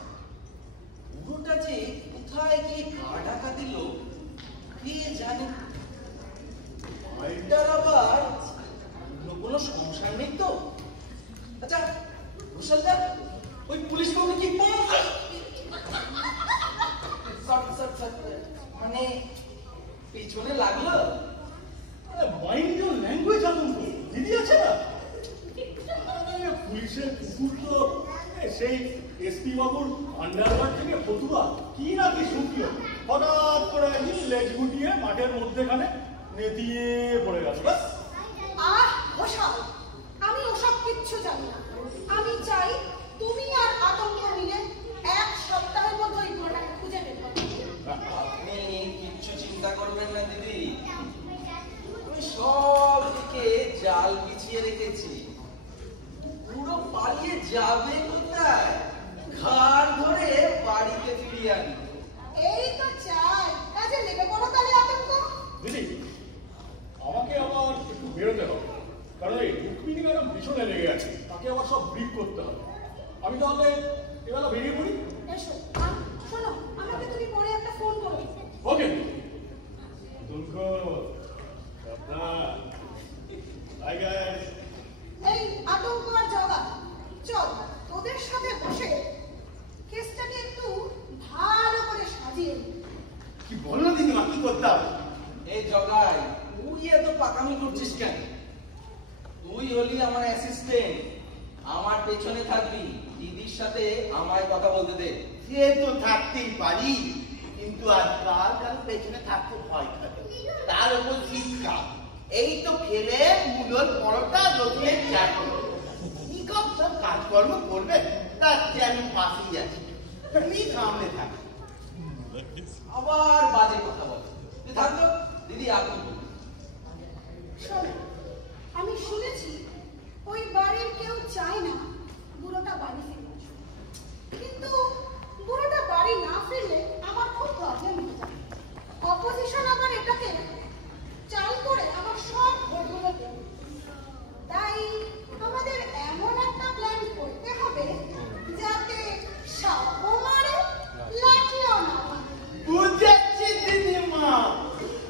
পুরোটা যে কোথায় গিয়ে কার টাকা দিল কে জানে। মালটার আবার কোনো সংসার নেই তো। আচ্ছা রুশালদা, ওই পুলিশ বাবু কি মানে পেছনে লাগলো? মাইন্ড ইউর ল্যাঙ্গুয়েজ আতঙ্ক, দিদি আছে না? পুলিশের কুকুর তো সেই এসপি বাবুর আন্ডারওয়ার্ড থেকে ফতুয়া কি না কি শুনলো, হঠাৎ করে একদিন লেজ গুটিয়ে মাঠের মধ্যেখানে নেতিয়ে পড়ে গেল। আমি ওসব কিচ্ছু জানি না। আমি চাই তুমি আর আতঙ্ক মিলে এক সপ্তাহের মধ্যে ওই ঘোড়াটাকে খুঁজে বের করো। আপনি কিচ্ছু চিন্তা করবেন না দিদি, আমি সব দিকে জাল বিছিয়ে রেখেছি। পুরো পালিয়ে যাবে কোথায়? ঘাড় ধরে বাড়িতে ফিরিয়ে আনি। এই তো চাই, কাজে লেগে পড়ো তাহলে আতঙ্ক। দিদি আমাকে আবার একটু বেরোতে হবে, কারণ এই রুক্মিণী ম্যাডাম পিছনে লেগে আছে, তাকে আবার সব ব্রিফ করতে হবে। আমি তাহলে এবেলা বেরিয়ে পড়ি। এসো, শোনো, আমাকে তুমি পরে একটা ফোন করো। ওকে আতঙ্ক, হাই গাইস। এই আতঙ্ক আর জগা, চল তোদের সাথে বসে কেসটাকে একটু ভালো করে সাজিয়ে নিই। কি বলো না দিদিমা, কি করতে হবে? এই জগাই, তুই এত পাকামি করছিস কেন? তুই হলি আমার অ্যাসিস্ট্যান্ট, আমার পেছনে থাকবি। দিদির সাথে আমায় কথা বলতে দে। সে তো থাকতেই পারি, কিন্তু আজকাল পেছনে থাকতে ভয় থাকে, তার উপর শীতকাল। এই তো ফেলে মুলোর পরোটা রসুনের চাটনি সব কাজকর্ম করবে, তার চেয়ে আমি পাশেই আছি, তুমি সামনে থাকো। আবার বাজে কথা বল। তুই থাকতো দিদি আপনি। শোনো, আমি শুনেছি ওই বাড়ির কেউ চায় না বুড়োটা বাড়ি ফিরে আসুক। কিন্তু বুড়োটা বাড়ি না ফিরলে আমার খুব প্রবলেম হয়ে যায়। অপোজিশন আবার এটাকে চাল করে আমার সব ভোটগুলো দেবে। তাই আমাদের এমন একটা প্ল্যান করতে হবে যাতে সাপও মারে, লাঠিও না মারে। বুঝেছি দিদিমা,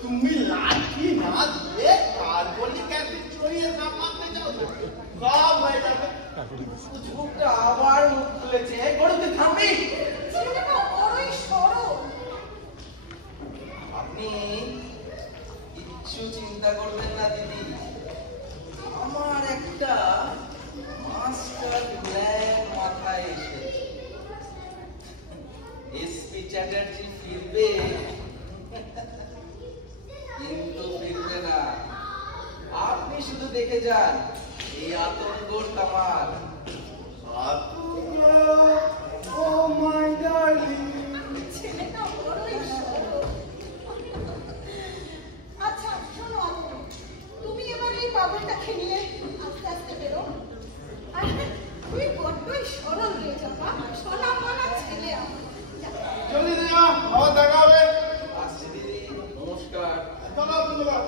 তুমি লাঠি না দিয়ে কার্বলিক অ্যাসিড ছড়িয়ে সাপাতে যাও, সব হয়ে যাবে। ঝুঁকটা আবার মুখ খুলেছে। গড়িতে থামবি? ছেলেটা বড়ই সরল। আপনি কিচ্ছু চিন্তা করবেন না দিদি, আমার একটা মাস্টার প্ল্যান মাথায় এসেছে। এসপি চ্যাটার্জি ফিরবে, কিন্তু ফিরবে না। আপনি শুধু দেখে যান এই আতঙ্কর কামাল। ও মাই ডার্লিং, ছেলেটা বড়ই সরল। আচ্ছা শোনো আতঙ্ক, তুমি এবার এই পাগলটাকে নিয়ে আস্তে আস্তে বেরো। আর তুই বড্ডই সরল হয়ে যাবা, সোনা মানা ছেলে আমার। যা। চলি দিদিমা, আবার দেখা হবে। আসছি দিদি, নমস্কার। ধন্যবাদ।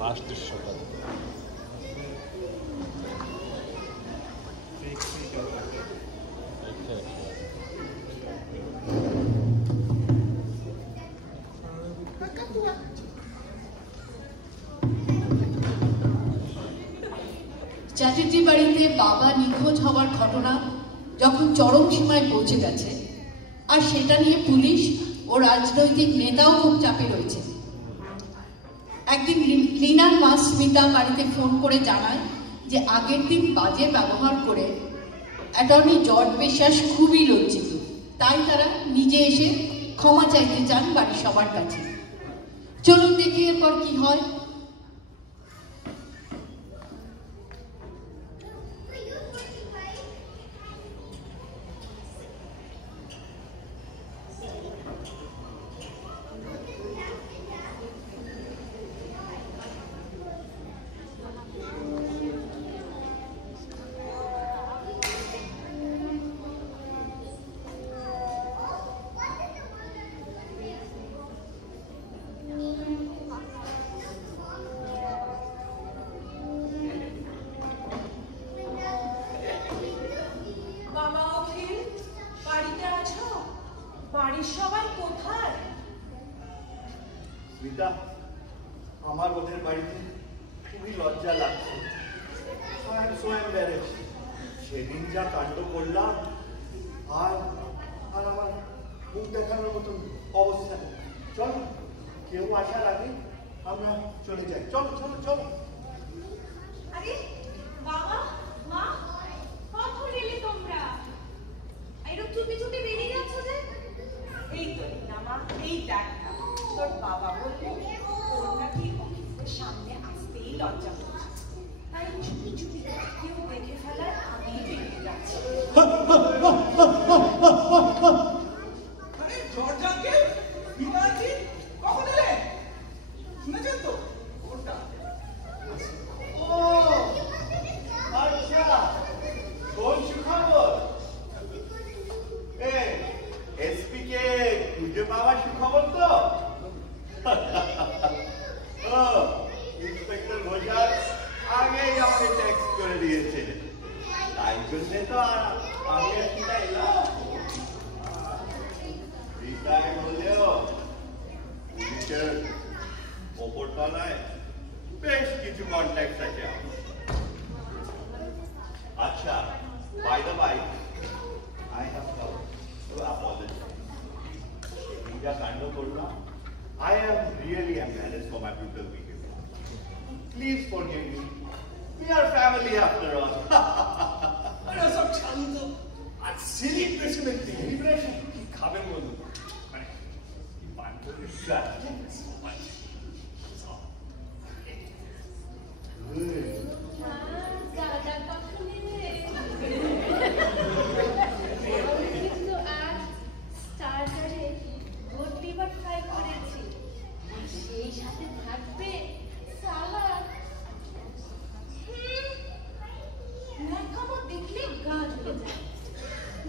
লাস্ট দৃশ্যটা চ্যাটার্জি বাড়িতে বাবা নিখোঁজ হওয়ার ঘটনা যখন চরম সীমায় পৌঁছে গেছে, আর সেটা নিয়ে পুলিশ ও রাজনৈতিক নেতাও খুব চাপে রয়েছে। একদিন লীনার মা স্মিতা বাড়িতে ফোন করে জানায় যে আগের দিন বাজে ব্যবহার করে অ্যাটর্নি জর্জ বিশ্বাস খুবই লজ্জিত, তাই তারা নিজে এসে ক্ষমা চাইতে চান বাড়ির সবার কাছে। চলুন দেখি এরপর কি হয়। বাড়ির সবাই কোথায়? স্মিতা, আমার ওদের বাড়িতে খুবই লজ্জা লাগছে। সেদিন যা কাণ্ড করলাম আর আর আমার মুখ দেখানোর মতন অবস্থা। চলো, কেউ আসার আগে আমরা চলে যাই। চলো চলো চলো। আরে বাবা, মা, কখন এলে তোমরা? এরকম চুপি চুপি বেরিয়ে যাচ্ছ যে? এই তো না মা, এই দেখ না, তোর বাবা বললো ওর নাকি অফিসের সামনে আসতেই লজ্জা করছে, তাই চুপি চুপি কেউ দেখে ফেলার আগেই বেরিয়ে যাচ্ছে। আরে জর্জ আঙ্কেল, বিমানজি কখন এলে? শুনেছেন তো ওটা? ও আচ্ছা, কোন সুখবর? এসপি কে খুঁজে পাওয়া সুখবর তো? ইন্সপেক্টর ঘোষাল আগেই আমাকে টেক্সট করে দিয়েছে, তাই জন্যে তো আমি একটা এলাম। রিটায়ার্ড হলেও পুলিশের ওপর তলায় বেশ কিছু কন্ট্যাক্ট আছে আমার। আচ্ছা, by the by, I have come to apologize. India Kando Kurna, I am really embarrassed for my brutal behavior. Please forgive me. We are family after all. আরে সব শান্ত আর সেলিব্রেশনের সেলিব্রেশন কি খাবেন বলুন? মানে কি পান করবে? দাদা কখন এলে? কিন্তু আজ স্টার্টারে গোট লিভার ফ্রাই করেছি, সেই সাথে থাকবে সালাদ। ন্যাকামো দেখলে গা জ্বলে যায়।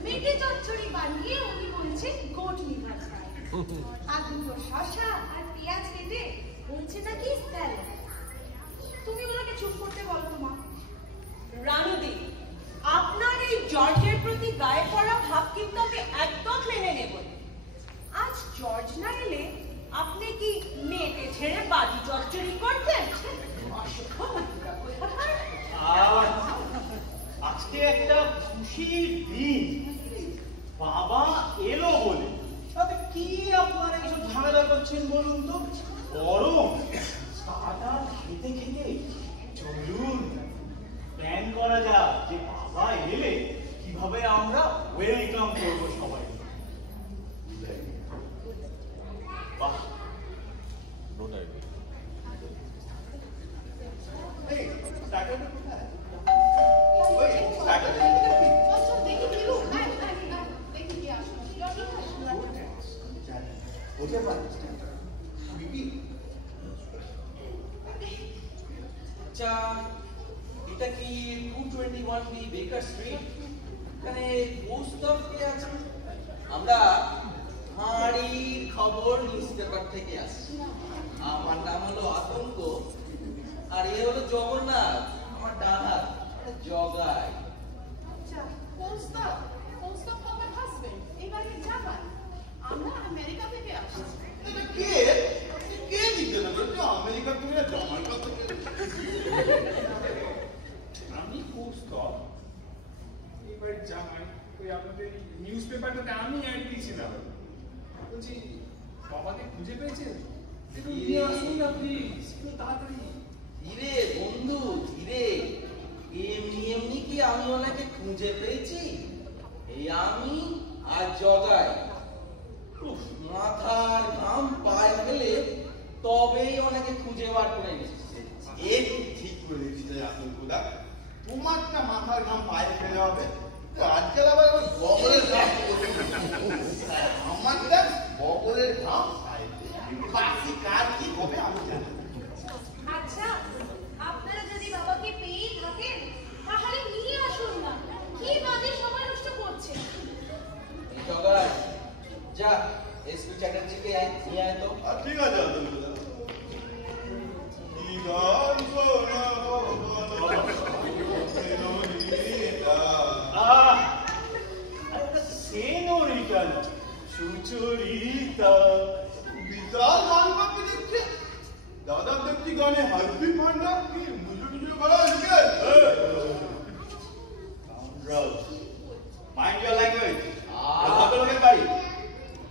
মেটে চচ্চড়ি বানিয়ে উনি বলছে গোট লিভার ফ্রাই, আর দুটো শসা আর পেঁয়াজ কেটে বলছে নাকি স্যালাড। তুমি ওনাকে চুপ করতে বলো তো মা। রানুদি, আপনার এই জর্জের প্রতি গায়ে পড়া ভাব কিন্তু আমি একদম মেনে নেব না। আজ জর্জ না এলে আপনি কি মেয়েকে ছেড়ে বাজি চচ্চড়ি করতেন? আজকে একটা খুশির দিন, বাবা এলো বলে। তাতে কি আপনারা কিছু ঝামেলা করছেন বলুন তো? গরম স্টার্টার খেতে খেতে চলুন প্ল্যান করা যাক যে বাবা এলে কিভাবে আমরা ওয়েলকাম করবো সবাই। বাহ, নোট আইডি। এই স্টার্টারটা কোথায়? ওই স্টার্টারটা হতে পারে। আচ্ছা, এটা কি 221B বেকার স্ট্রিট? এখানে পোস্ট অফিস আছে? আমরা হাঁড়ির খবর নিউজপেপার থেকে আসছি। আমার নাম হলো আতঙ্ক, আর এ হলো জগন্নাথ, আমার ডান হাত জগাই। আচ্ছা, পোস্ট অফ আমার হাজবেন্ড, এই বাড়ির জামাই। আমরা আমেরিকা থেকে আসছি। কে কে দিতে লাগলো? আমেরিকা তুমি জমার কথা। আমি কৌস্তব, এবার জামাই। ওই আপনাদের নিউজ পেপারটাতে আমি অ্যাড দিয়েছিলাম। বলছি বাবাকে খুঁজে পেয়েছেন? একটু নিয়ে আসুন না প্লিজ, একটু তাড়াতাড়ি। ধীরে বন্ধু ধীরে, এমনি এমনি কি আমি ওনাকে খুঁজে পেয়েছি? এই আমি আর জগাই মাথার ঘাম পায়ে ফেলে তবেই ওনাকে খুঁজে বার করে এসেছে। এই ঠিক করে দিচ্ছি আতঙ্কদা, তোমারটা মাথার ঘাম পায়ে ফেলে হবে, রাজ্যের আবার বগলের ঘাম, আমারটা বগলের ঘাম পায়ে বাকি কার কি হবে আমি জানি। আচ্ছা, আপনারা যদি বাবাকে পেয়ে থাকেন তাহলে নিয়ে আসুন না, কি বাজে সময় নষ্ট করছেন। জগাই যা এসপি চ্যাটার্জিকে নিয়ে আয় তো। ঠিক আছে আতঙ্কদা। সুচরিতা। বিশাল গান করতে দেখছে। দাদা দেখছি গানে হাসবি পান্ডা কি মুজো টুজো করা হচ্ছে। Mind your language. কত লোকের বাড়ি?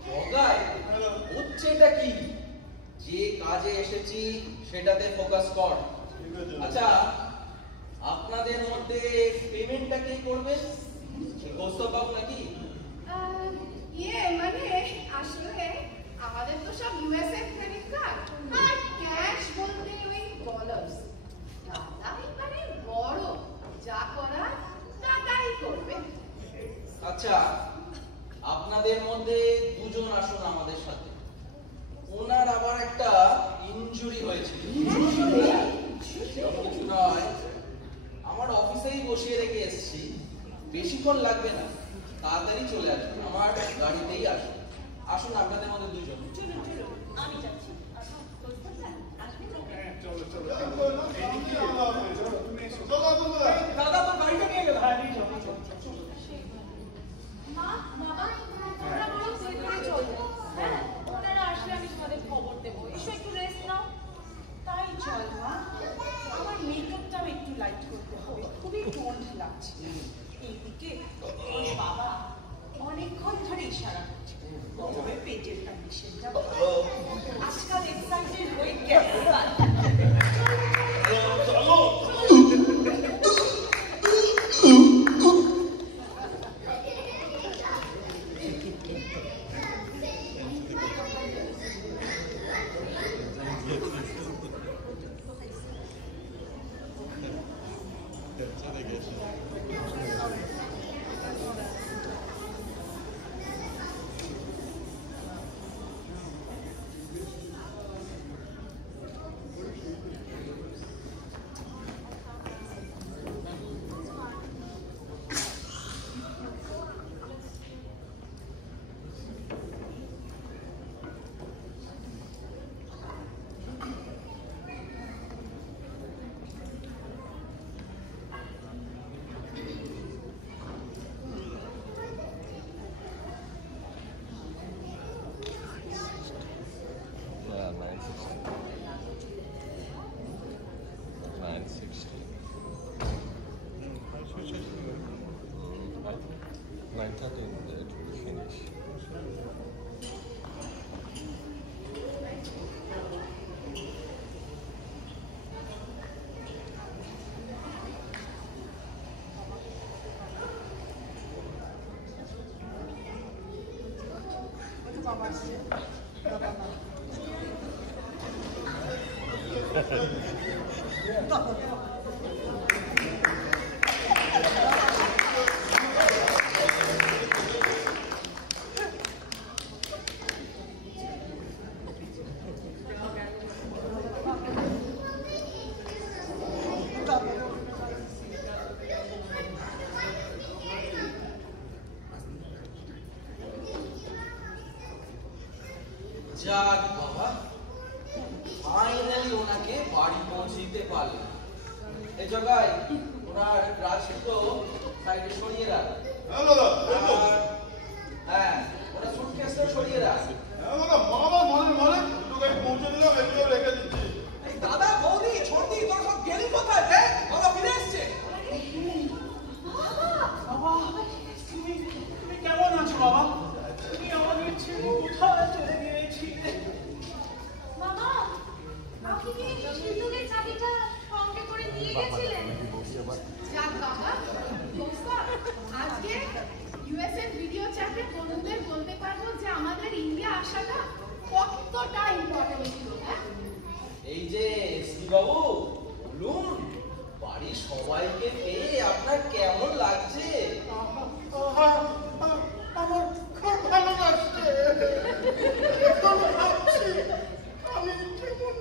জগাই হচ্ছেটা কি? যে কাজে এসেছি সেটাতে ফোকাস কর। আচ্ছা, আপনাদের মধ্যে পেমেন্টটা কে করবে? কৌস্তব বাবু নাকি? মানে আসলে আমাদের তো সব ইউএসএ ক্রেডিট কার্ড আর ক্যাশ বলতে ওই ডলার্স। দাদা এবারে বড়, যা করার দাদাই করবে। আচ্ছা, আপনাদের মধ্যে দুজন আসুন আমাদের সাথে। ওনার আবার একটা ইনজুরি হয়েছিল। কিছু নয়, আমার অফিসেই বসিয়ে রেখে এসেছি, বেশিক্ষণ লাগবে না, তাড়াতাড়ি চলে আসবেন, আমার গাড়িতেই আসুন। আসুন আপনাদের মধ্যে দুজন। চলুন চলুন, আমি যাচ্ছি। চলো চলো এদিকে চলো, তুমি এসো। দাদা তো গাড়িটা নিয়ে গেল। হ্যাঁ, নিয়ে যাও, নিয়ে যাও। মা, বাবা, তোমরা বরং তুই করে চলো। হ্যাঁ, ওনারা আসলে আমি তোমাদের খবর দেবো। এসো একটু রেস্ট নাও। তাই চল মা, আমার মেকআপটাও একটু লাইট করতে হবে, খুবই টোন্ড লাগছে। এইদিকে ওর বাবা অনেকক্ষণ ধরে ইশারা করছে, ওর পেটের কন্ডিশনটা আজকাল এক্সাইটেড হয়ে গেছে। যাক বাবা, ফাইনালি ওনাকে বাড়ি পৌঁছে দিতে পারলেন। এই জায়গায় ওনার রাজসুতো সাইডে সরিয়ে রাখ। হ্যাঁ, ওনার সুটকেসটা সরিয়ে রাখ। দাদা, বৌদি, ছোটি, তোর সব গেলি কোথায়? বাবা ফিরে এসছে। বাবা, তুমি কেমন আছো বাবা? তুমি আমাদের ছেলে কোথায় চলে গিয়েছিলে? মামা, আপনি কি সিন্ধুকের চাবিটা সঙ্গে করে নিয়ে গেছিলেন? যাক বাবা, কৌস্তব, আজকে ইউএসএ ভিডিও চ্যাটে বন্ধুদের বলতে পারবো যে আমাদের ইন্ডিয়া আসাটা কতটা ইম্পর্টেন্ট ছিল। হ্যাঁ, এই যে শ্রীবাবু, বলুন বাড়ির সবাইকে পেয়ে আপনার কেমন লাগছে? আমার খুব ভালো লাগছে। এখন ভাবছি আমি কেমন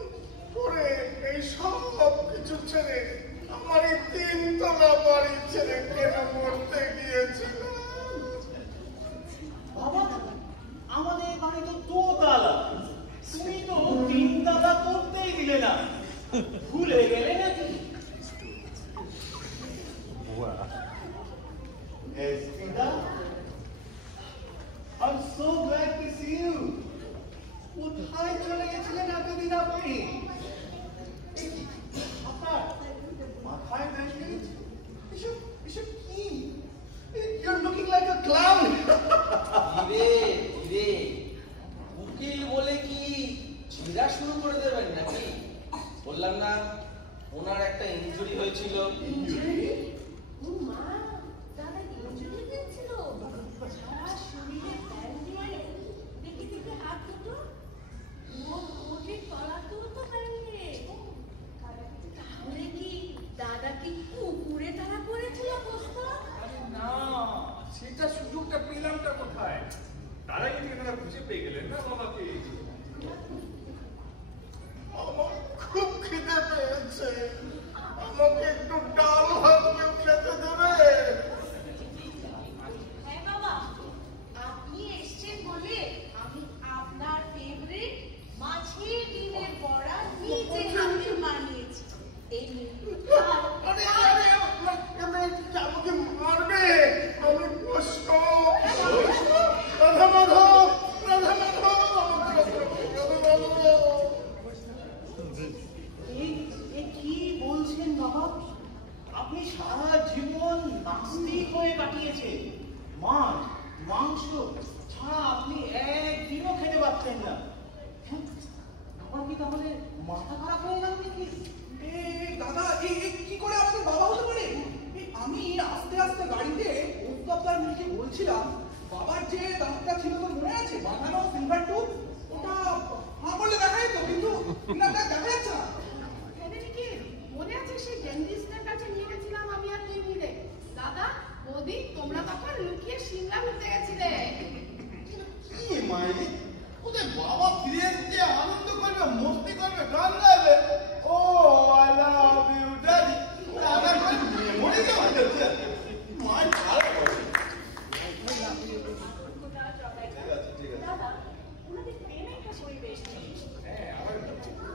করে এই সব কিছু ছেড়ে আমার এই 3 তলা বাড়ি ছেড়ে কেন মরতে গিয়েছিলাম। বাবা, আমাদের বাড়ি তো 2 তালা, তুমি তো 3 তালা করতেই দিলে না, ভুলে গেলে নাকি? I'm so glad কোথায় চলে গেছিলেন এতদিন আপনি? আপনার মাথায় ব্যান্ডেজ? এসব কি? You're looking like a clown. রে উকিল বলে কি ছিঁড়া শুরু করে দেবেন নাকি? বললাম না ওনার একটা ইনজুরি হয়েছিল। ও মা, দাদা ইনজুরি হয়েছিল? সারা শরীরে ব্যান্ডেজ, দেখি দেখি হাত দুটো, ওঠে তলাতেও তো ব্যান্ডেজ। তাহলে কি দাদা কি কুকুরে তারা করেছিল বস্ত? আরে না, সেটা সুযোগটা পেলামটা কোথায়? তারাই কিন্তু তারা খুঁজে পেয়ে গেলেন না বাবাকে। আমার খুব খিদে পেয়েছে, আমাকে একটু ডাল ভাত খেতে দেবে? হ্যাঁ বাবা, আপনি এসছেন বলে আমি আপনার ফেভারিট মাছের ডিমের বড়া নিজে হাতে বানিয়েছি। এই নিন। আরে আরে আমাকে মারবে, আমি কষ্ট। রাধা মাধব, রাধা মাধব, এই কি বলছেন বাবা? আপনি সারা জীবন নাস্তিক হয়ে কাটিয়েছেন। মাছ মাংস ছাড়া আপনি একদিনও খেতে পারতেন না। আমার কি তাহলে মাথা খারাপ হয়ে গেল নাকি? দাদা এই কি করে আমাদের বাবা হতে পারে? আমি আস্তে আস্তে গাড়িতে ওস্তাদার মিলকে বলছিলাম, বাবার যে দাঁতটা ছিল তো মনে আছে, বাঁধানো সিলভার টুথ, ওটা হ্যাঁ বলে দেখাই তো, কিন্তু দেখা যাচ্ছে না। মনে আছে সেই ডেন্টিস্টের কাছে নিয়ে গেছিলাম আমি আর তুই মিলে? দাদা মোদি তোমরা তখন লুকিয়ে সিমলা ঘুরতে গেছিলে। কি মাইরি, ওদের বাবা ফিরে এসে আনন্দ করবে, মস্তি করবে, গান গাইবে। ও আই লাভ ইউ ড্যাডি, আমার মনে যাচ্ছে মাই ভালো করে। দাদা, ওনাদের পেমেন্টটা পরিবেশ নেই। হ্যাঁ, আবার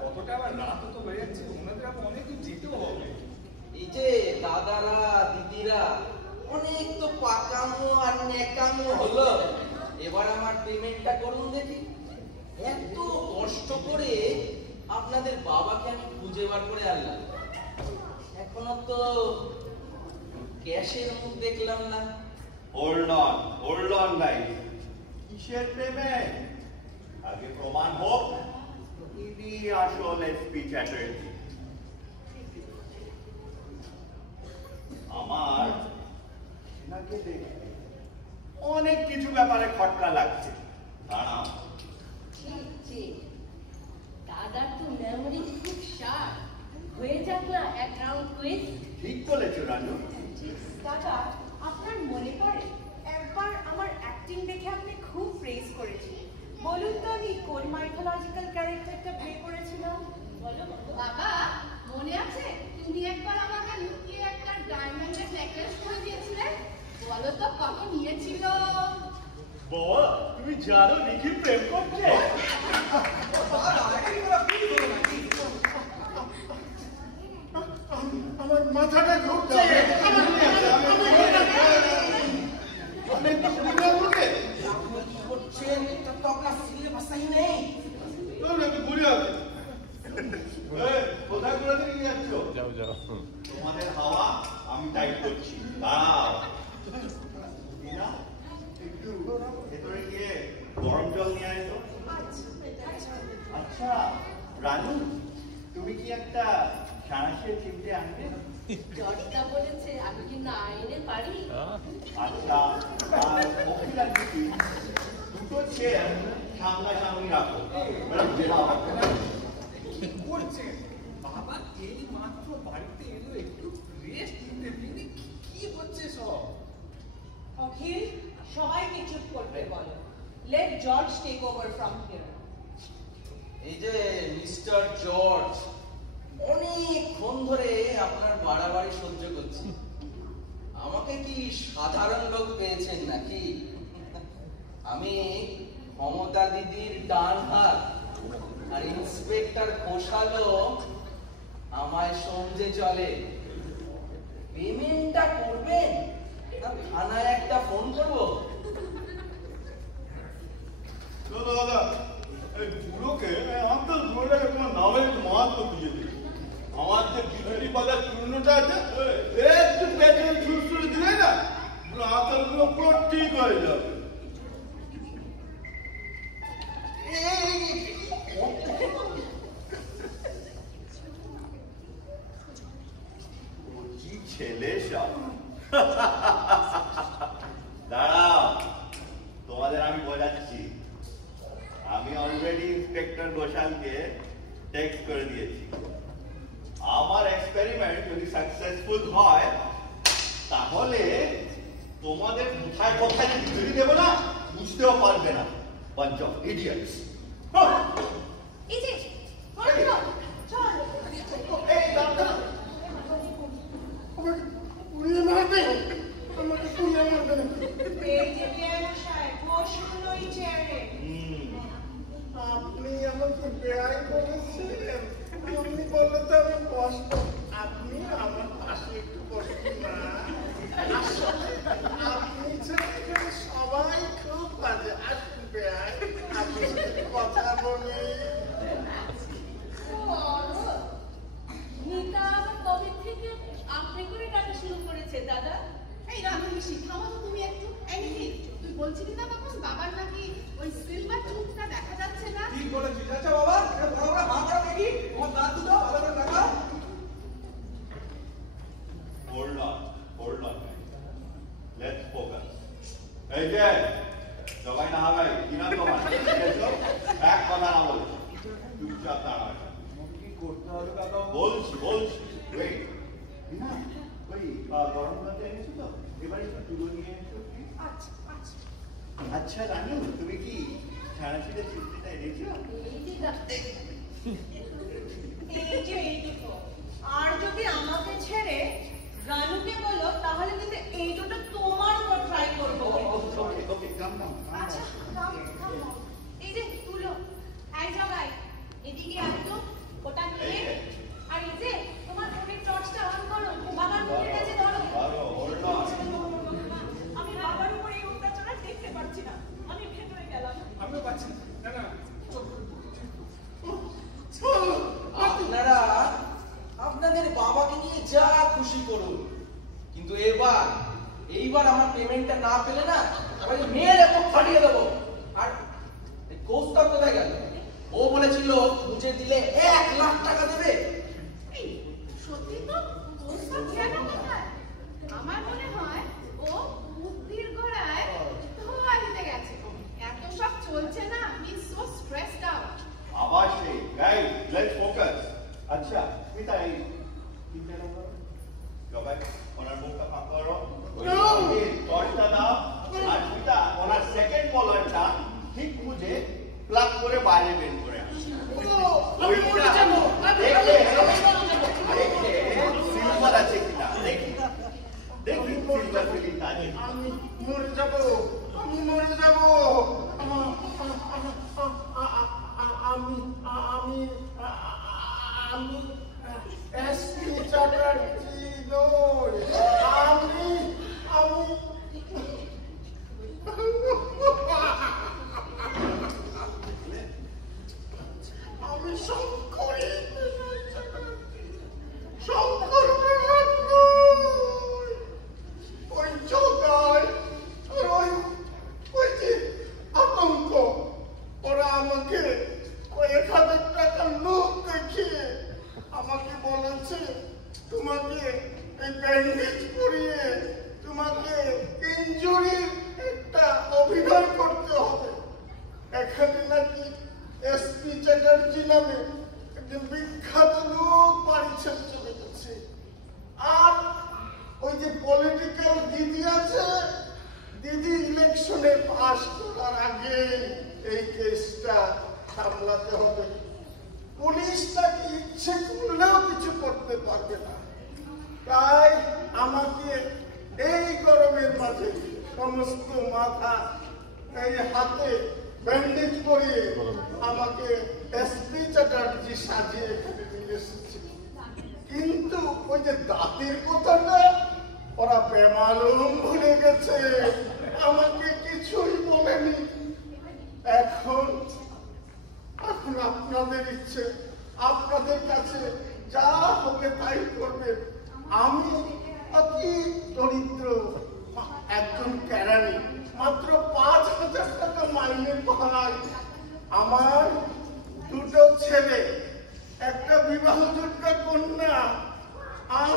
কতটা আবার রাত তো হয়ে যাচ্ছে, ওনাদের আবার অনেক দূর যেতেও হবে। এই যে দাদারা দিদিরা অনেক তো পাকামো আর নেকামো হলো, এবার আমার পেমেন্টটা করুন দেখি। এত কষ্ট করে আপনাদের বাবাকে আমি খুঁজে বার করে আনলাম, এখনো তো ক্যাশের মুখ দেখলাম না। হোল্ড অন গাইস, কিসের পেমেন্ট? আগে প্রমাণ হোক ইনি আসল এসপি চ্যাটার্জি। আমার এনাকে দেখে অনেক কিছু ব্যাপারে খটকা লাগছে। দাঁড়াও, ঠিক। দাদার তো মেমোরি খুব শার্প। হয়ে যাক না এক রাউন্ড কুইজ। ঠিক বলেছো রানু। দাদা, আপনার মনে পড়ে একবার আমার অ্যাক্টিং দেখে আপনি খুব প্রেজ করেছিলেন। বলুন তো আমি কোন মাইথোলজিক্যাল ক্যারেক্টারটা প্লে করেছিলাম? বলো বাবা মনে আছে তুমি একবার আমাকে লুকিয়ে একটা ডায়মন্ডের নেকলেস করে দিয়েছিলে? বলো তো কত নিয়েছিল? বাবা, তুমি জানো নিখিল প্রেম করছে? আমার মাথাটা ঘুরছে। কোথায় ঘুরে নিয়ে যাচ্ছ? তোমাদের হাওয়া আমি টাইট করছি, দাঁড়াও। একটু ভেতরে গিয়ে গরম জল নিয়ে আয় তো। আচ্ছা রানু, তুমি কি একটা সাঁড়াশের চিমটে আনবে? জজটা বলেছে আমি কি না এনে পারি। আচ্ছা, আর অফিস আর কি দুটো চেয়ার সামনাসামনি রাখো। কি করছে বাবা? এই মাত্র বাড়িতে এলো, একটু রেস্ট নিতে দিন। কি হচ্ছে সব? অখিল, সবাইকে চুপ করতে বলো। Let George take over from here. এই যে মিস্টার জর্জ, অনেকক্ষণ ধরে আপনার বাড়াবাড়ি সহ্য করছি। আমাকে কি সাধারণ লোক পেয়েছেন নাকি? আমি মমতা দিদির ডান হাত, আর ইন্সপেক্টর ঘোষালও আমায় সমঝে চলে। পেমেন্টটা করবেন না থানায় একটা ফোন করবো? দাদা ওকে আঙ্কেল বলে তোমার নামের একটু মাহাত্ম খুঁজে দিই আমার যে বিহারি বাজার চূর্ণটা আছে একটু প্যাকেট ছুড়ছুড়ি দিলে না আঁচলগুলো পুরো ঠিক হয়ে যাবে ছেলে সব দাঁড়াও তোমাদের আমি বোঝাচ্ছি আমি অলরেডি ইন্সপেক্টর ঘোষালকে টেক্সট করে দিয়েছি আমার এক্সপেরিমেন্ট যদি সাকসেসফুল হয় তাহলে তোমাদের কোথায় কোথায় ডিগ্রি দেবো না বুঝতেও পারবে না bunch of idiots এই যে চল এই ডাক্তার পুড়িয়ে মারবে আমাকে পুড়িয়ে মারবে না এই যে বেয়ামশাই বসুন ওই চেয়ারে আপনি আমাকে বেয়াই বলেছিলেন আপনি বললে তো আমি কষ্ট আপনি আমার পাশে একটু বসুন না আসলে আপনি ছাড়া এখানে সবাই খুব বাজে আসুন বেয়াই আপনি সাথে কথা বলি নিতা আবার কবে থেকে আপনি করে ডাকা শুরু করেছে দাদা? এই রাজনীতি থামো তো তুমি একটু এনিথিং তুই বলছিলি না তখন বাবার নাকি ওই সিলভার টুথটা দেখা যাচ্ছে না ঠিক বলেছিস আচ্ছা বাবা এটা বড় বড় হাত করে দেখি আমার দাঁত দুটো ভালো করে দেখা hold on let's focus এই যে সবাই না হবে কিনা তোমার এক কথা না বল চুপচাপ দাঁড়া কি করতে হবে কাকা বলছি ওয়েট না ওই গরম ভাতে এনেছো তো এবারে একটু তুলো নিয়ে এসো আচ্ছা আচ্ছা আচ্ছা রানু তুমি কি ছানাচিড়ে চিপড়িটা এনেছো এই যে এইটুকু আর যদি আমাকে ছেড়ে রানুকে বলো তাহলে কিন্তু এই দুটো তোমার উপর ট্রাই করবো ওকে কাম নাও আচ্ছা থাম এই যে তুলো এই জায়গায় এদিকে আসো ওটা নিয়ে আর এই যে তোমার ফোনের টর্চটা অন করো বাবার মুখের কাছে ধরো hold on আমি বাবার উপর এই অত্যাচার দেখতে পাচ্ছি না আমি ভেতরে গেলাম আমিও পাচ্ছি না না আপনারা আপনাদের বাবাকে নিয়ে যা খুশি করুন কিন্তু এইবার আমার পেমেন্টটা না পেলে না ওই মেয়ের এখন ফাটিয়ে দেবো আর কোস্তা কোথায় গেল ও বলেছিল বুঝে দিলে 1 লাখ টাকা দেবে সত্যি তো ওসব কেন কোথায় আমার মনে হয় ও বুদ্ধির ঘোড়ায় ধোয়া দিতে গেছে এত সব চলছে না he is so stressed out আবার সেই গাইস লেটস ফোকাস আচ্ছা মিতা এই চিন্তা না করো সবাই ওনার মুখটা ফাঁকা করো ওই টর্চটা দাও আর মিতা ওনার সেকেন্ড কলারটা ঠিক বুঝে প্লাগ করে বাইরে বের করে আমি মরে যাব সিলভার আছে কিনা দেখি সিলভার ফিলিংটা আছে আমি মরে যাব আমি এসপি চ্যাটার্জি নই আমি শঙ্করী শঙ্কর ওই জগায় ওই যে আতঙ্ক ওরা আমাকে 1,000 টাকার লোক দেখিয়ে আমাকে বলেছে তোমাকে এই ব্যান্ডেজ পরিয়ে তোমাকে ইনজুরির একটা অভিনয় করতে হবে এখানে নাকি এসপি চ্যাটার্জি নামে একজন বিখ্যাত লোক বাড়ি ছেড়ে চলে গেছে আর ওই যে পলিটিক্যাল দিদি আছে দিদি ইলেকশনে পাস করার আগে এই কেসটা সামলাতে হবে পুলিশ তাকে ইচ্ছে করলেও কিছু করতে পারবে না তাই আমাকে এই গরমের মাঝে সমস্ত মাথা এই হাতে ব্যান্ডেজ করিয়ে আমাকে এসপি চ্যাটার্জি সাজিয়ে এখানে নিয়ে এসেছে কিন্তু ওই যে দাঁতের কথাটা ওরা বেমালুম ভুলে গেছে আমাকে কিছুই বলেনি এখন এখন আপনাদের ইচ্ছে, আপনাদের কাছে যা হবে তাই করবেন। আমি অতি দরিদ্র একজন কেরানি, মাত্র 5,000 টাকা মাইনে পাই। আমার দুটো ছেলে, একটা বিবাহযোগ্য কন্যা, আর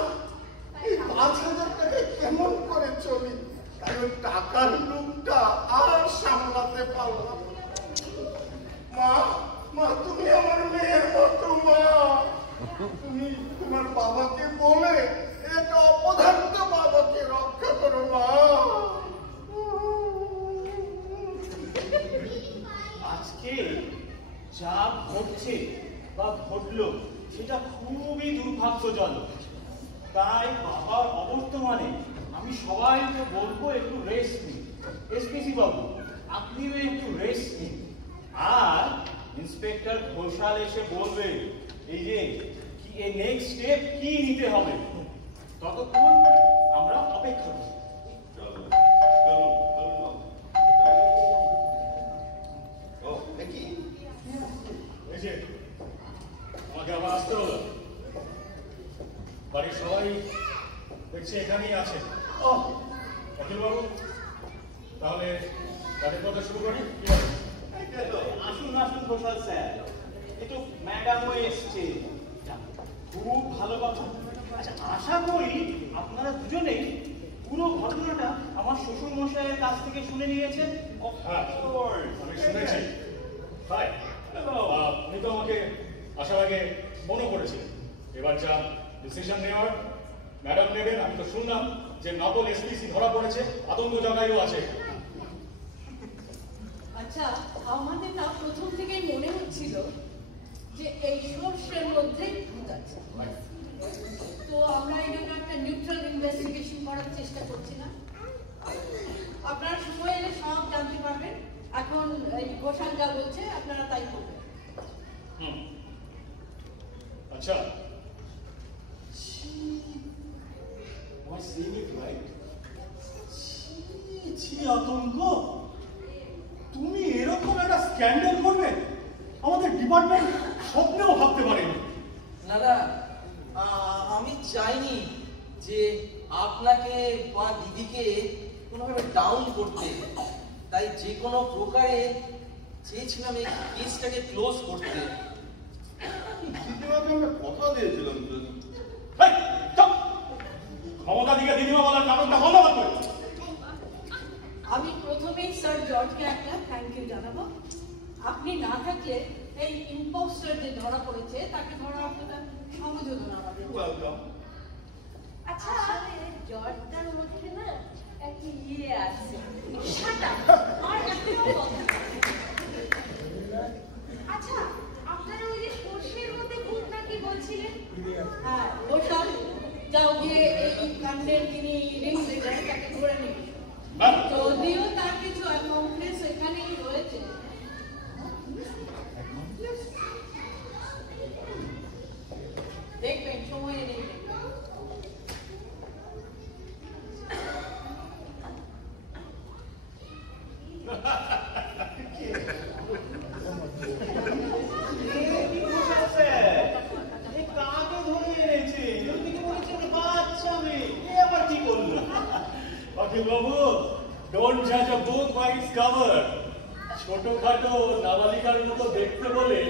এই 5,000 টাকায় কেমন করে চলি? তাই ওই টাকার লোকটা আর সামলাতে পারলাম। মা, মা তুমি আমার মেয়ের মতো। মা, তুমি তোমার বাবাকে বলে এটা অপদার্থ বাবাকে রক্ষা করো। মা, আজকে যা ঘটছে বা ঘটলো সেটা খুবই দুর্ভাগ্যজনক। তাই বাবার অবর্তমানে আমি সবাইকে বলবো একটু রেস্ট নিন। এসপিসি বাবু, আপনিও একটু রেস্ট নিন। আর ইন্সপেক্টর ঘোষাল এসে বলবে এই যে কি এই নেক্সট স্টেপ কি নিতে হবে। ততক্ষণ আমরা অপেক্ষা করি। আমাকে আবার আসতে হলো। বাড়ির সবাই দেখছি এখানেই আছে। অখিল বাবু, তাহলে গাড়ির কথা শুরু করি। আসুন আসুন ঘোষাল স্যার, একটু ম্যাডামও এসছে, খুব ভালো কথা। আচ্ছা, আশা করি আপনারা দুজনেই পুরো ঘটনাটা আমার শ্বশুর মশাইয়ের কাছ থেকে শুনে নিয়েছেন। আমি শুনেছি। উনি তো আমাকে আসার আগে মনে করেছিলেন। এবার যা ডিসিশন নেওয়ার ম্যাডাম নেবেন। আমি তো শুনলাম যে নকল এসপিসি ধরা পড়েছে, আতঙ্ক জায়গায়ও আছে। আচ্ছা, আমাদের না প্রথম থেকেই মনে হচ্ছিল যে এই সর্ষের মধ্যেই ভূত আছে। তো আমরা এই জন্য একটা নিউট্রাল ইনভেস্টিগেশন করার চেষ্টা করছি না। আপনারা সময় এলে সব জানতে পারবেন। এখন এই ঘোষাল যা বলছে আপনারা তাই করবেন। আচ্ছা, Am I seeing it right? ছি আতঙ্ক, তুমি এরকম একটা স্ক্যান্ডাল করবে আমাদের ডিপার্টমেন্ট স্বপ্নেও ভাবতে পারেনি। দাদা, আমি চাইনি যে আপনাকে বা দিদিকে কোনোভাবে ডাউন করতে। তাই যে কোনো প্রকারে চেয়েছিলাম এই কেসটাকে ক্লোজ করতে। দিদিমাকে আমরা কথা দিয়েছিলাম। ক্ষমতা দিকে দিদিমা বলার কারণটা বন্ধ করতে। আমি প্রথমেই স্যার জর্জকে একটা থ্যাংক ইউ জানাবো। আপনি না থাকলে এই ইম্পোস্টার যে ধরা পড়েছে তাকে ধরা আপনারা সহজ হতো না আমাদের। আচ্ছা, জর্জটার মধ্যে না একটা ইয়ে আছে। আচ্ছা, আপনারা ওই যে সর্ষের মধ্যে ভূত নাকি বলছিলেন? হ্যাঁ, ঘোষাল যাও গিয়ে এই কাণ্ডের যিনি রিং লিডার তাকে ধরে নিবি। যদিও তার কিছু অ্যাকাউন্টেন্স এখানেই রয়েছে। দেখবেন সময় নেই। বাবু, ডোন্ট জাজ আ বুক বাই ইটস কভার। ছোটখাটো নাবালিকার মতো দেখতে বলে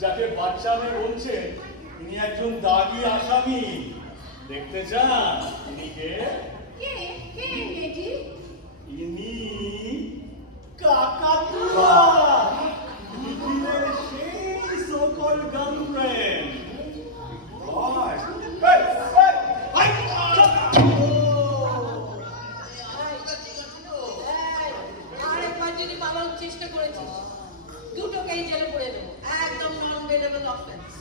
যাকে বাচ্চা মেয়ে বলছে, তিনি একজন দাগি আসামি। দেখতে চান ইনি কে? ইনি কাকাতুয়া, নিখিলের সেই সকল গার্লফ্রেন্ড। যদি পালানোর চেষ্টা করেছিস, দুটোকেই জেলে পড়ে দেবো, একদম নন বেলেবল অফেন্স।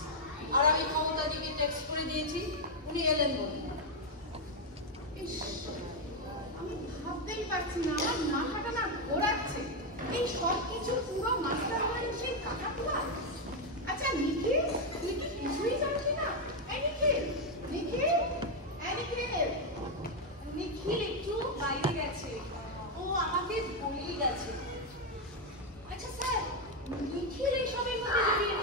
আর আমি ক্ষমতাজিকে টেক্সট করে দিয়েছি, উনি এলেন বলে। আমি ভাবতেই পারছি না, আমার মাথাটা না ঘোরাচ্ছে। এই সব কিছু পুরো মাস্টার মাইন্ড সেই কাকাতুয়া। আচ্ছা নিখিল, তুই কি কিছুই জানবি না? এই নিখিল, নিখিল, এই নিখিল। নিখিল একটু বাইরে গেছে, ও আমাকে বলেই গেছে। আচ্ছা স্যার, নিখিল এইসবের মধ্যে জড়িয়ে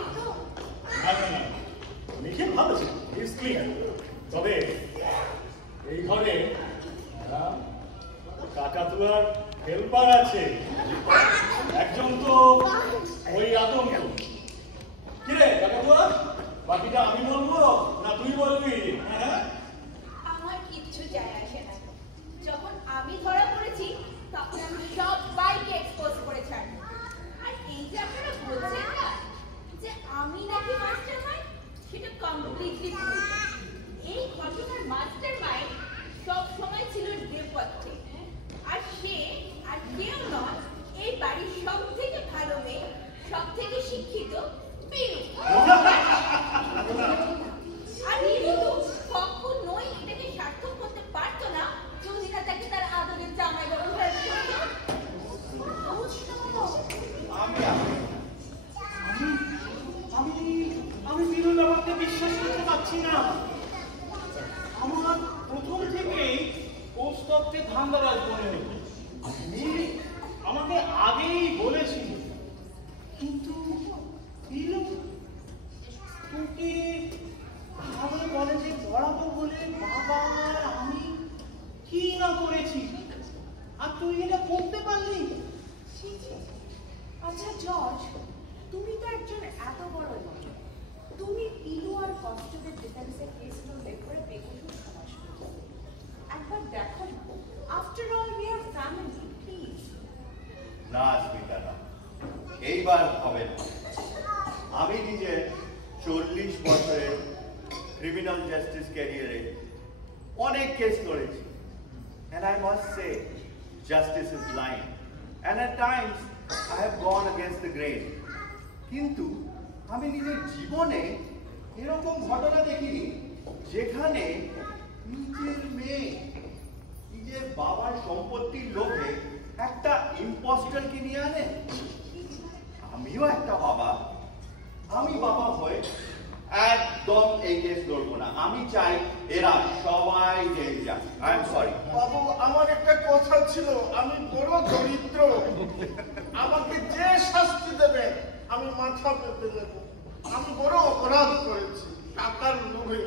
আছে, একজন তো ওই আতঙ্ক। কিরে কাকাতুয়া, বাকিটা আমি বলবো না তুই বলবি? হ্যাঁ, আমার কিচ্ছু যায় আসে না। যখন আমি ধরা পড়েছি তখন আমি সবাইকে এক্সপোজ করে ছাড়বো। আর এই যে আপনারা বলছেন না যে আমি নাকি মাস্টারমাইন্ড, সেটা কমপ্লিটলি ভুল। এই ঘটনার মাস্টারমাইন্ড সব সময় ছিল দেবপক্ষে, আর সে আর কেউ নয় এই বাড়ির সব থেকে ভালো মেয়ে, সব থেকে শিক্ষিত পিলু। আর পিলু কখনোই এটাকে সার্থক করতে পারতো না যদি না তাকে তার আদরের জামাই বাবু হয়ে থাকতো। আমি পিলুর ব্যাপারটা বিশ্বাস করতে পারছি না। আমার প্রথম থেকেই কৌস্তবকে ধান্দাবাজ মনে হতো। আমাকে আগেই বলেছিল, কিন্তু পিলু তোকে ভালো কলেজে পড়াবো বলে বাবা আর আমি কি না করেছি, আর তুই এটা করতে পারলি। আচ্ছা জর্জ, তুমি তো একজন এত বড় লোক, তুমি পিলু আর কষ্টদের ডিফেন্সের কেসগুলো বের করে বেকসুর সমাজ করো। একবার দেখো না, after all we are family, please. না স্মিতা না, এইবার হবে না। আমি নিজে 40 বছরের ক্রিমিনাল জাস্টিস ক্যারিয়ারে অনেক কেস করেছি, and I must say justice is blind and at times I have gone against the grain. কিন্তু আমি নিজের জীবনে এরকম ঘটনা দেখিনি যেখানে নিজের মেয়ে নিজের বাবার সম্পত্তির লোভে একটা ইম্পোস্টারকে নিয়ে আনে। আমিও একটা বাবা, আমি বাবা হয়ে একদম এই কেস লড়বো না। আমি চাই এরা সবাই জেল যাক। আই এম সরি বাবু, আমার একটা কথা ছিল, আমি বড় দরিদ্র, আমাকে যে শাস্তি দেবে আমি মাথা পেতে নেব। আমি বড় অপরাধ করেছি, টাকার লোভে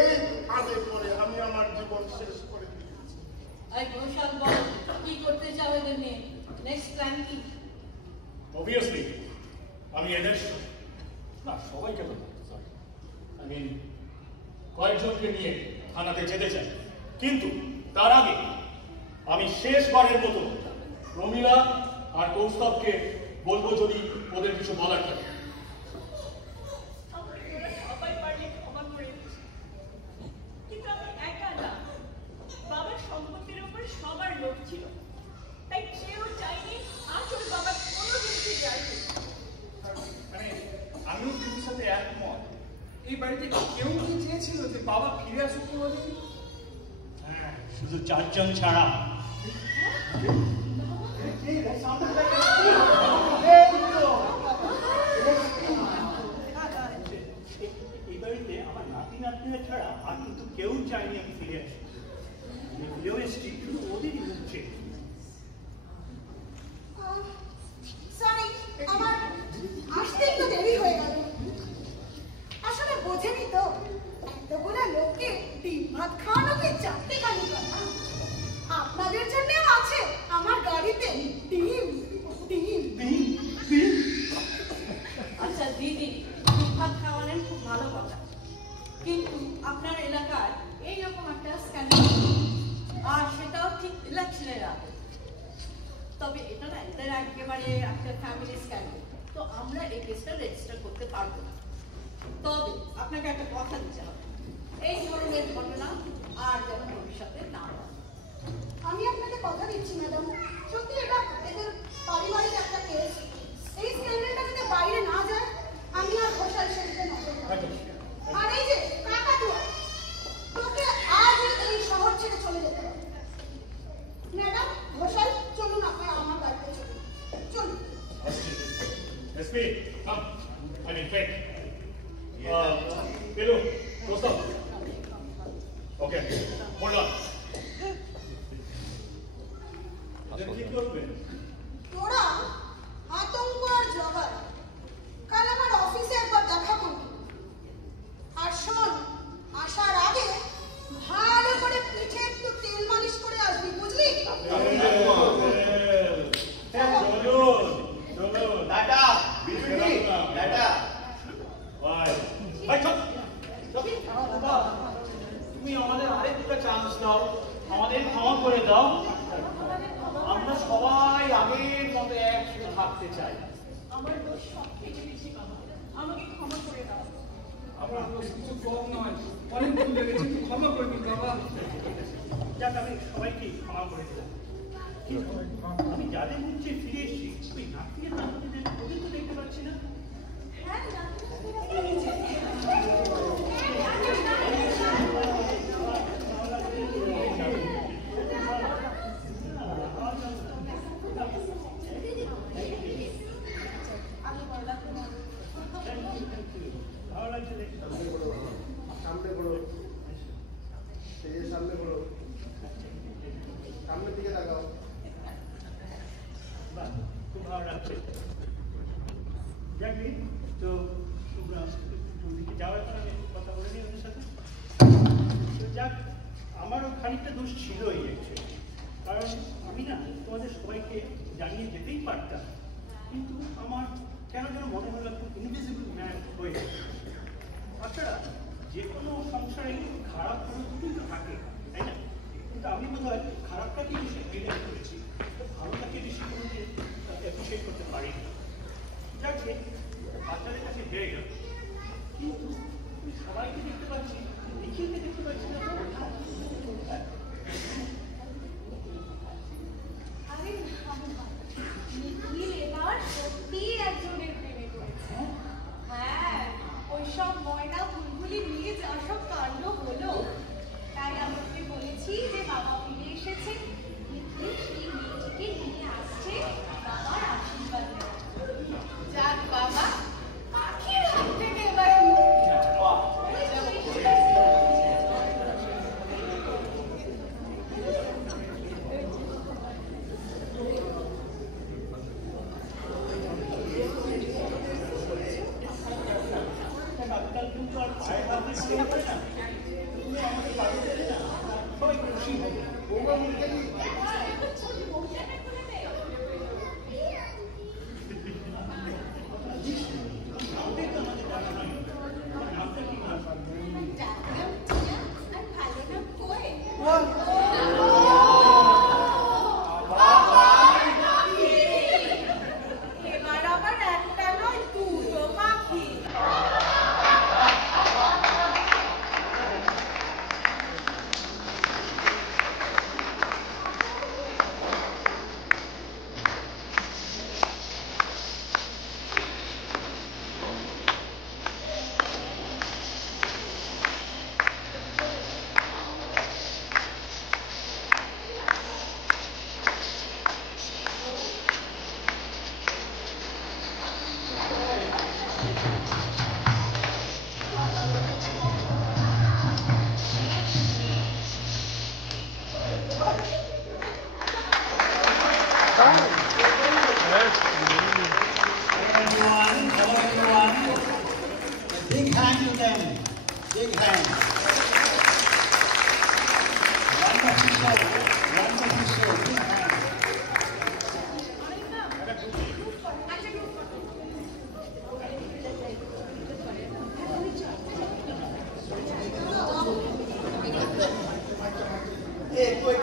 এই কাজে পড়ে আমি আমার জীবন শেষ করে দিয়েছি। এই ঘোষাল বল, কি করতে চাও এদের নিয়ে? নেক্সট প্ল্যান কি? অবভিয়াসলি আমি এদের না সবাইকে তো সরি আই মিন কয়েকজনকে নিয়ে থানাতে যেতে চাই, কিন্তু তার আগে আমি শেষবারের মতো প্রমীলা আর কৌস্তবকে বলবো যদি ওদের কিছু বলার থাকে। সবাই পারলে ক্ষমা করে দিচ্ছি, কিন্তু আমি একা না। বাবার সম্পত্তির উপর সবার লোভ ছিল, তাই কেউ চাইনি আসল বাবার কোনো কিছু যায়নি। মানে আমিও কিন্তু সাথে একমত। এই বাড়িতে কেউ কি চেয়েছিল যে বাবা ফিরে আসুক কোনোদিন? হ্যাঁ, শুধু 4 জন ছাড়া। এই বাড়িতে আমার নাতি নাতনিরা ছাড়া আর কিন্তু কেউ চায়নি আমি ফিরে আসি। আমি ফিরেও এসেছি, কিন্তু ওদেরই মুখছে। সরি, আমার আসতে একটু দেরি হয়ে গেল। আসলে বোঝেনি তো, এতগুলো লোককে ডিম ভাত খাওয়ানোকে চারটে খালি কথা। আপনাদের জন্যও আছে আমার গাড়িতে ডিম ডিম ডিম ডিম। আচ্ছা দিদি, ডিম ভাত খাওয়ালেন, খুব ভালো কথা, কিন্তু আপনার এলাকায় এইরকম একটা স্ক্যান্ডাল, আর সেটাও ঠিক ইলেকশনের আগে। তবে এটা না, এদের একেবারে একটা ফ্যামিলি স্ক্যান্ডাল, তো আমরা এই কেসটা রেজিস্টার করতে পারবো না। তবে আপনাকে একটা কথা দিতে হবে, এই ধরনের ঘটনা আর যেন ভবিষ্যতে না হয়। আমি আপনাকে কথা দিচ্ছি ম্যাডাম, সত্যি এটা এদের পারিবারিক একটা কেস। এই স্ক্যান্ডালটা যাতে বাইরে না যায়, আমি আর ঘোষাল সেদিকে নজর রাখবো। আর এই যে কাকাতুয়া, তোকে আজ এই শহর ছেড়ে চলে যেতে হবে। ম্যাডাম, ঘোষাল চলুন, আপনারা আমার গাড়িতে চলুন, চলুন। SP come, I mean fake পেলো কৌস্তব। ওকে, হোল্ড অন। কি করবেন? তোরা আতঙ্ক আর জগার কাল আমার অফিসে একবার দেখা করবি। আর শোন, আসার আগে ভালো করে পিঠে একটু তেল মালিশ করে আসবি, বুঝলি? আপনার দোষ কিছু কম নয়, অনেক ভুল লেগেছে, একটু ক্ষমা করে দিন বাবা। যাক, আমি সবাইকে ক্ষমা করে দিলাম। কিন্তু আমি যাদের মধ্যে ফিরে এসেছি, ওই নাতিকে নাতিদের ওদের তো দেখতে পাচ্ছি না। হ্যাঁ, এই যে। ভালো লাগছে দেখতে। সামনে করো, সামনে করো, সামনের দিকে তাকাও। বাহ, খুব ভালো লাগছে। যাকনি, তো ওদিকে যাওয়ার পর আমি কথা বলে নিই ওদের সাথে। তো যাক, আমারও খানিকটা দোষ ছিলই অ্যাকচুয়ালি, কারণ আমি না তোমাদের সবাইকে জানিয়ে যেতেই পারতাম, কিন্তু আমার কেন যেন মনে হলো খুব ইনভিজিবল ম্যান হয়ে গেছে। তাছাড়া যে কোনো সংসারে খারাপ কোনো দুটোই তো থাকে, তাই না? কিন্তু আমি বোধ হয় খারাপটাকে বেশি রিলেট করেছি, ভালোটাকে বেশি কোনোদিন অ্যাপ্রিসিয়েট করতে পারিনি। যাকে বাচ্চাদের কাছে হেরে গেল, কিন্তু আমি সবাইকে দেখতে পাচ্ছি, নিখিলকে দেখতে পাচ্ছি না। আরে নিখিল এবার সত্যিই একজনের প্রেমে পড়েছে। হ্যাঁ, ওইসব ময়না বুলবুলি নিয়ে যা সব কাণ্ড হলো, তাই আমাকে বলেছি যে বাবা ফিরে এসেছে, নিখিল সেই মেয়েটিকে নিয়ে আসছে বাবার আশীর্বাদ নেওয়ার। যাক বাবা, পাখির হাত থেকে এবারে আজকাল কিন্তু আর পায়ের হাতে চলে পারে না, তুমি আমাকে বাড়ি দেবে না, সবাই খুশি হবে। বৌমা মুখে দিই। ওটাই তো আমাদের জানা নাই, আমার নামটা কি নাম? ডাকনাম টিনা আর ভালো নাম কোয়ে। এবার আবার একটা নয়, দুটো পাখি। Big hand to them. Big hand.